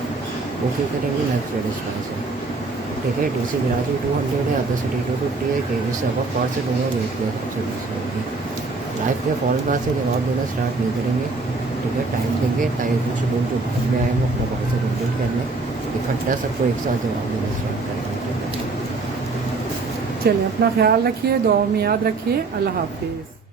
ओके करेंगे, नेक्स्ट रेडिस्पांस है, ठीक है। DC कराची 200 है, अदर सिटी 250 है। केवी से आप पार्सल होगा, रेट की होगी। लाइफ के फॉरन से जवाब देना स्टार्ट नहीं करेंगे, ठीक है। टाइम देंगे ताकि कुछ लोग जो घर में आए वो अपना कॉल से कंप्लीट कर लें। इकट्ठा सबको एक साथ जवाब देना स्टार्ट करेंगे, ठीक है। चलिए, अपना ख्याल रखिए, दुआ में याद रखिए। अल्लाह हाफिज़।